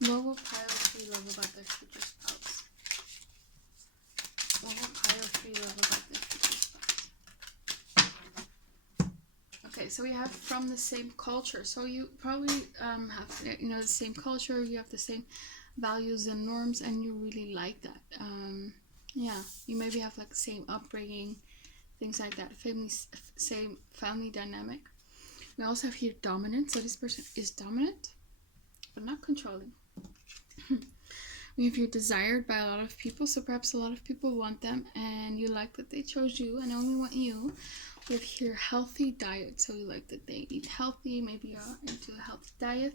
What will pile 3 love about their future spouse? What will pile 3 love about their future spouse? Okay, so we have from the same culture. So you probably have, you know, the same culture. You have the same values and norms, and you really like that. Yeah, you maybe have like the same upbringing, things like that. Same family dynamic. We also have here dominant. So this person is dominant, but not controlling. We have here desired by a lot of people. So perhaps a lot of people want them, and you like that they chose you and only want you. We have here healthy diet. So you like that they eat healthy. Maybe you're into a healthy diet.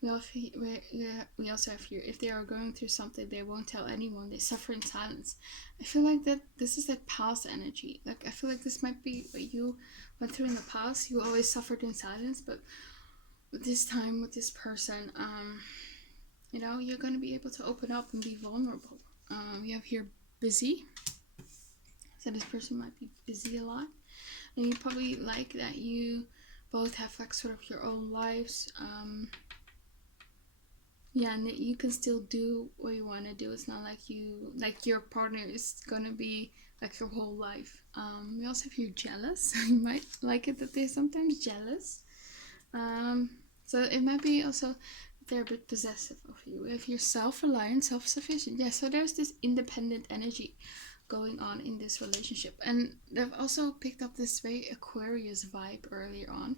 We also have here, if they are going through something, they won't tell anyone. They suffer in silence. I feel like that this is like past energy. Like I feel like this might be what you went through in the past. You always suffered in silence, but with this time, with this person, you know, you're going to be able to open up and be vulnerable. We have here busy. So this person might be busy a lot. And you probably like that you both have like sort of your own lives. Yeah, and you can still do what you want to do. It's not like your partner is gonna be like your whole life. We also have you jealous. You might like it that they're sometimes jealous. So it might be also they're a bit possessive of you. If you're self-reliant, self-sufficient, yeah. So there's this independent energy going on in this relationship, and they've also picked up this very Aquarius vibe earlier on,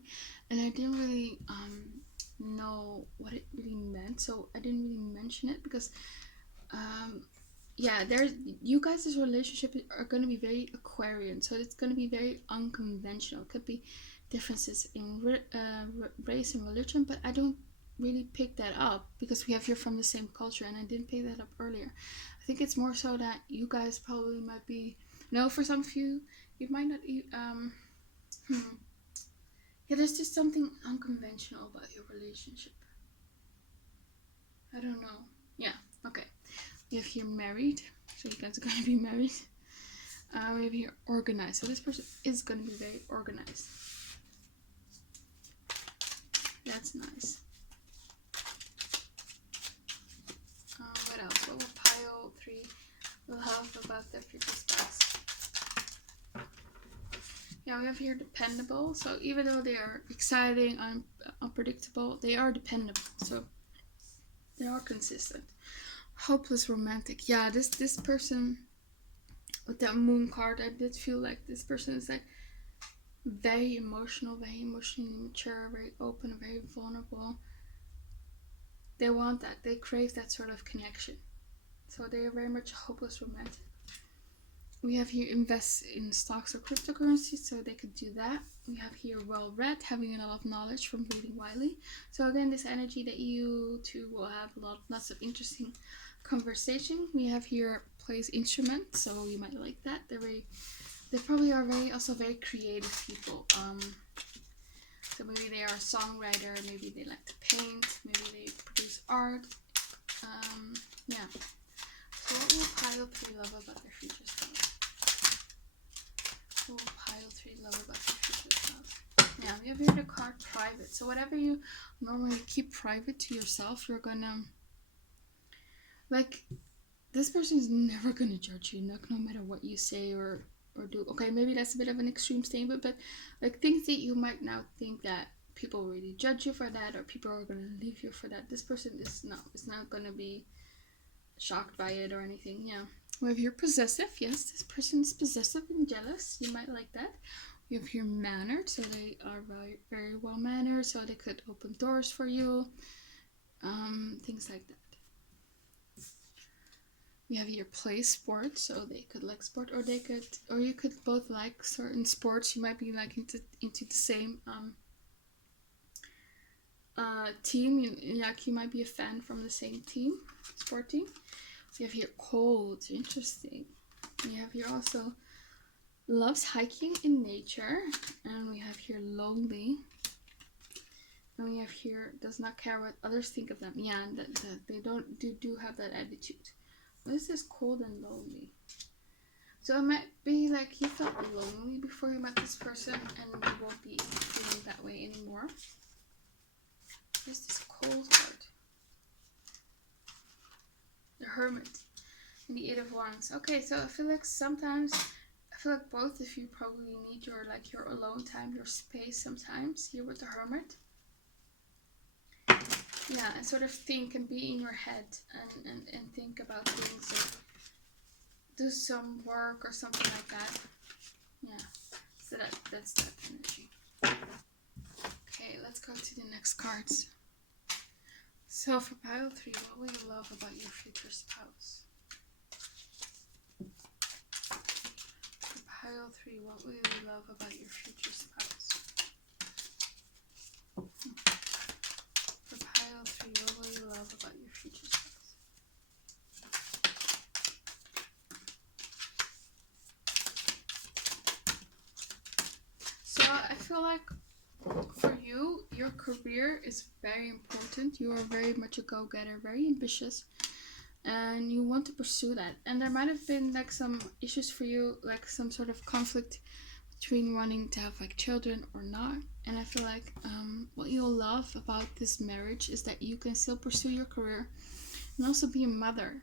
and I didn't really know what it really meant, so I didn't really mention it because yeah, you guys' relationship are going to be very Aquarian, so it's going to be very unconventional. It could be differences in race and religion, but I don't really pick that up because we have here from the same culture, and I didn't pick that up earlier. I think it's more so that you guys probably might be, for some of you, you might not yeah, there's just something unconventional about your relationship. I don't know. Yeah, okay. We have here married, so you guys are going to be married. We have here organized, so this person is going to be very organized. That's nice. What else? What will pile 3 love about their future spouse? Yeah, we have here dependable. So even though they are exciting, unpredictable, they are dependable. So they are consistent. Hopeless romantic. Yeah, this person with that moon card, I did feel like this person is like very emotional, very emotionally mature, very open, very vulnerable. They want that. They crave that sort of connection. So they are very much hopeless romantic. We have here invest in stocks or cryptocurrencies, so they could do that. We have here well read, having a lot of knowledge from reading widely. So again, this energy that you two will have lots of interesting conversation. We have here plays instruments, so you might like that. They probably are also very creative people. So maybe they are a songwriter, maybe they like to paint, maybe they produce art. Yeah. So what will pile 3 love about their future spouse? What will pile 3 love about their future spouse? Yeah, we have here the card private. So whatever you normally keep private to yourself, you're gonna, like, this person is never gonna judge you, no matter what you say or do. Okay, maybe that's a bit of an extreme statement, but like things that you might now think that people really judge you for that, or people are gonna leave you for that, this person is not gonna be shocked by it or anything. Yeah. We have here possessive. Yes, this person is possessive and jealous. You might like that. We have here mannered, so they are very, very well mannered, so they could open doors for you. Things like that. We have here play sports, so they could like sport, or you could both like certain sports. You might be like into the same team. You might be a fan from the same team, sport team. We have here cold, interesting. We have here also loves hiking in nature, and we have here lonely. And we have here does not care what others think of them. Yeah, they do have that attitude. This is cold and lonely. So it might be like you felt lonely before you met this person, and you won't be feeling that way anymore. There's this cold card. The Hermit and the 8 of Wands. Okay, so I feel like both of you probably need your alone time, your space sometimes here with the Hermit. Yeah, and sort of think and be in your head and think about things, or do some work or something like that. Yeah, so that's that energy. Okay, let's go to the next cards. So for pile 3, what will you love about your future spouse? For pile 3, what will you love about your future spouse? For pile 3, what will you love about your future spouse? So I feel like for you, your career is very important. You are very much a go-getter, very ambitious, and you want to pursue that. And there might have been like some issues for you, like some sort of conflict between wanting to have like children or not. And I feel like what you'll love about this marriage is that you can still pursue your career and also be a mother.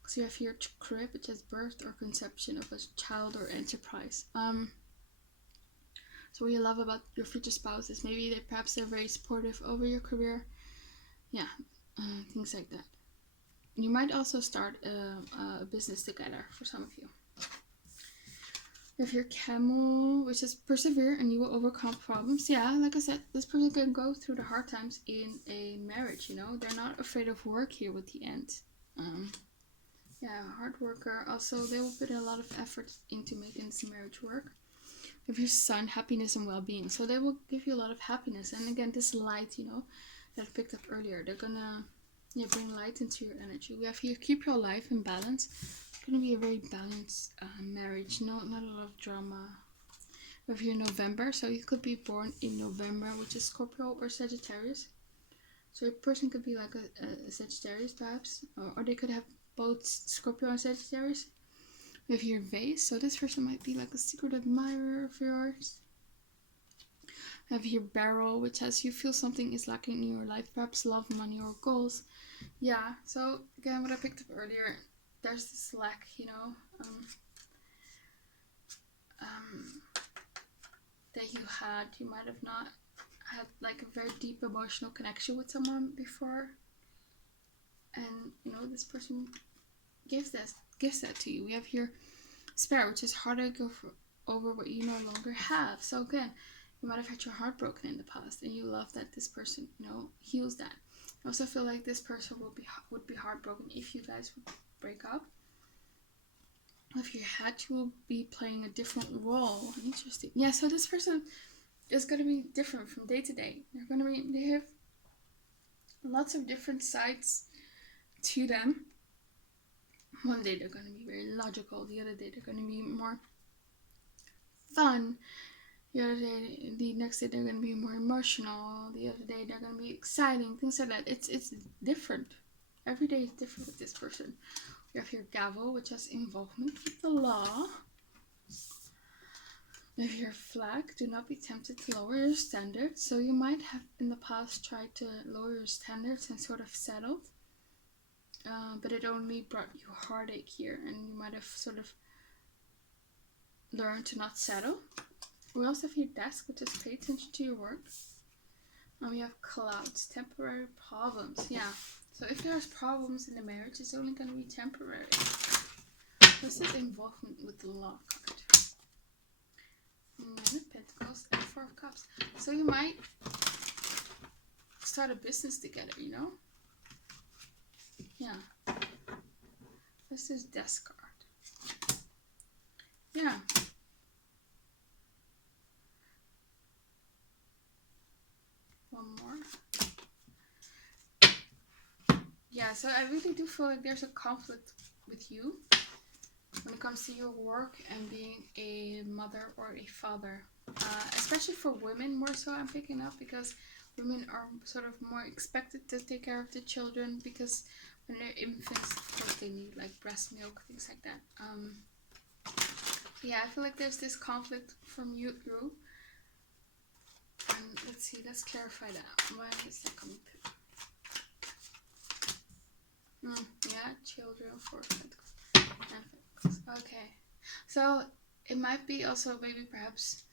Because you have here crib, which is birth or conception of a child or enterprise. So what you love about your future spouse is maybe they're very supportive over your career. Yeah, things like that. You might also start a business together for some of you. You have your camel, which is persevere and you will overcome problems. Yeah, like I said, this person can go through the hard times in a marriage, They're not afraid of work here with the end. Yeah, hard worker. Also, they will put a lot of effort into making this marriage work. Of your sun, happiness and well-being, so they will give you a lot of happiness. And again, this light, that I picked up earlier, they're gonna bring light into your energy. We have here keep your life in balance. It's gonna be a very balanced marriage, not a lot of drama. We have here November, so you could be born in November, which is Scorpio or Sagittarius. So a person could be like a Sagittarius perhaps, or they could have both Scorpio and Sagittarius. We have here vase, so this person might be like a secret admirer of yours. We have here barrel, which says you feel something is lacking in your life, perhaps love, money, or goals. Yeah, so again, what I picked up earlier, there's this lack, that you might have not had like a very deep emotional connection with someone before. And, this person gives that to you. We have here spare, which is harder to go over what you no longer have. So again, you might have had your heart broken in the past, and you love that this person, heals that. I also feel like this person would be heartbroken if you guys would break up. If you had, you will be playing a different role. Interesting. Yeah. So this person is going to be different from day to day. They have lots of different sides to them. One day they're going to be very logical, the other day they're going to be more fun, the next day they're going to be more emotional, the other day they're going to be exciting, things like that. It's different. Every day is different with this person. We have your gavel, which has involvement with the law. We have your flag. Do not be tempted to lower your standards. So you might have in the past tried to lower your standards and sort of settled, but it only brought you heartache here, and you might have sort of learned to not settle. We also have your desk, which is pay attention to your work. And we have clouds, temporary problems. Yeah, so if there's problems in the marriage, it's only going to be temporary. This is involvement with the law card. Nine of Pentacles and Four of Cups. So you might start a business together, you know? Yeah. This is Death card. Yeah. One more. Yeah, so I really do feel like there's a conflict with you when it comes to your work and being a mother or a father. Especially for women more so, I'm picking up, because women are sort of more expected to take care of the children, because when they're infants, of course, they need like breast milk, things like that. Yeah, I feel like there's this conflict from you. And let's see, let's clarify that. Why is that coming through? Yeah, children, Four of Pentacles. Okay, so it might be also maybe perhaps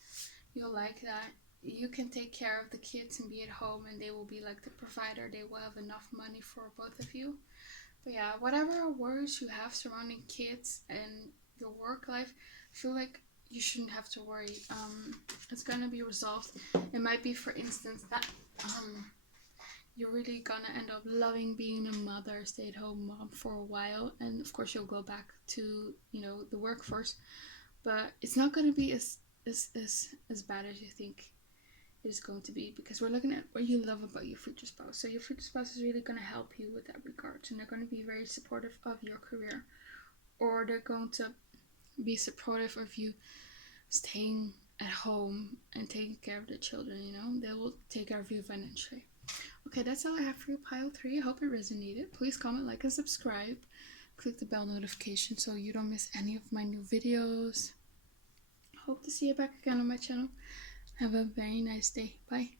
you'll like that you can take care of the kids and be at home, and they will be like the provider. They will have enough money for both of you. But yeah, whatever worries you have surrounding kids and your work life, I feel like you shouldn't have to worry. It's gonna be resolved. It might be, for instance, that you're really gonna end up loving being a mother, stay-at-home mom for a while, and of course you'll go back to, you know, the workforce, but it's not gonna be as bad as you think it is going to be, because we're looking at what you love about your future spouse. So your future spouse is really going to help you with that regard, and they're going to be very supportive of your career, or they're going to be supportive of you staying at home and taking care of the children. You know, they will take care of you financially. Okay, that's all I have for you, pile 3. I hope it resonated. Please comment, like, and subscribe. Click the bell notification so you don't miss any of my new videos. Hope to see you back again on my channel. Have a very nice day. Bye.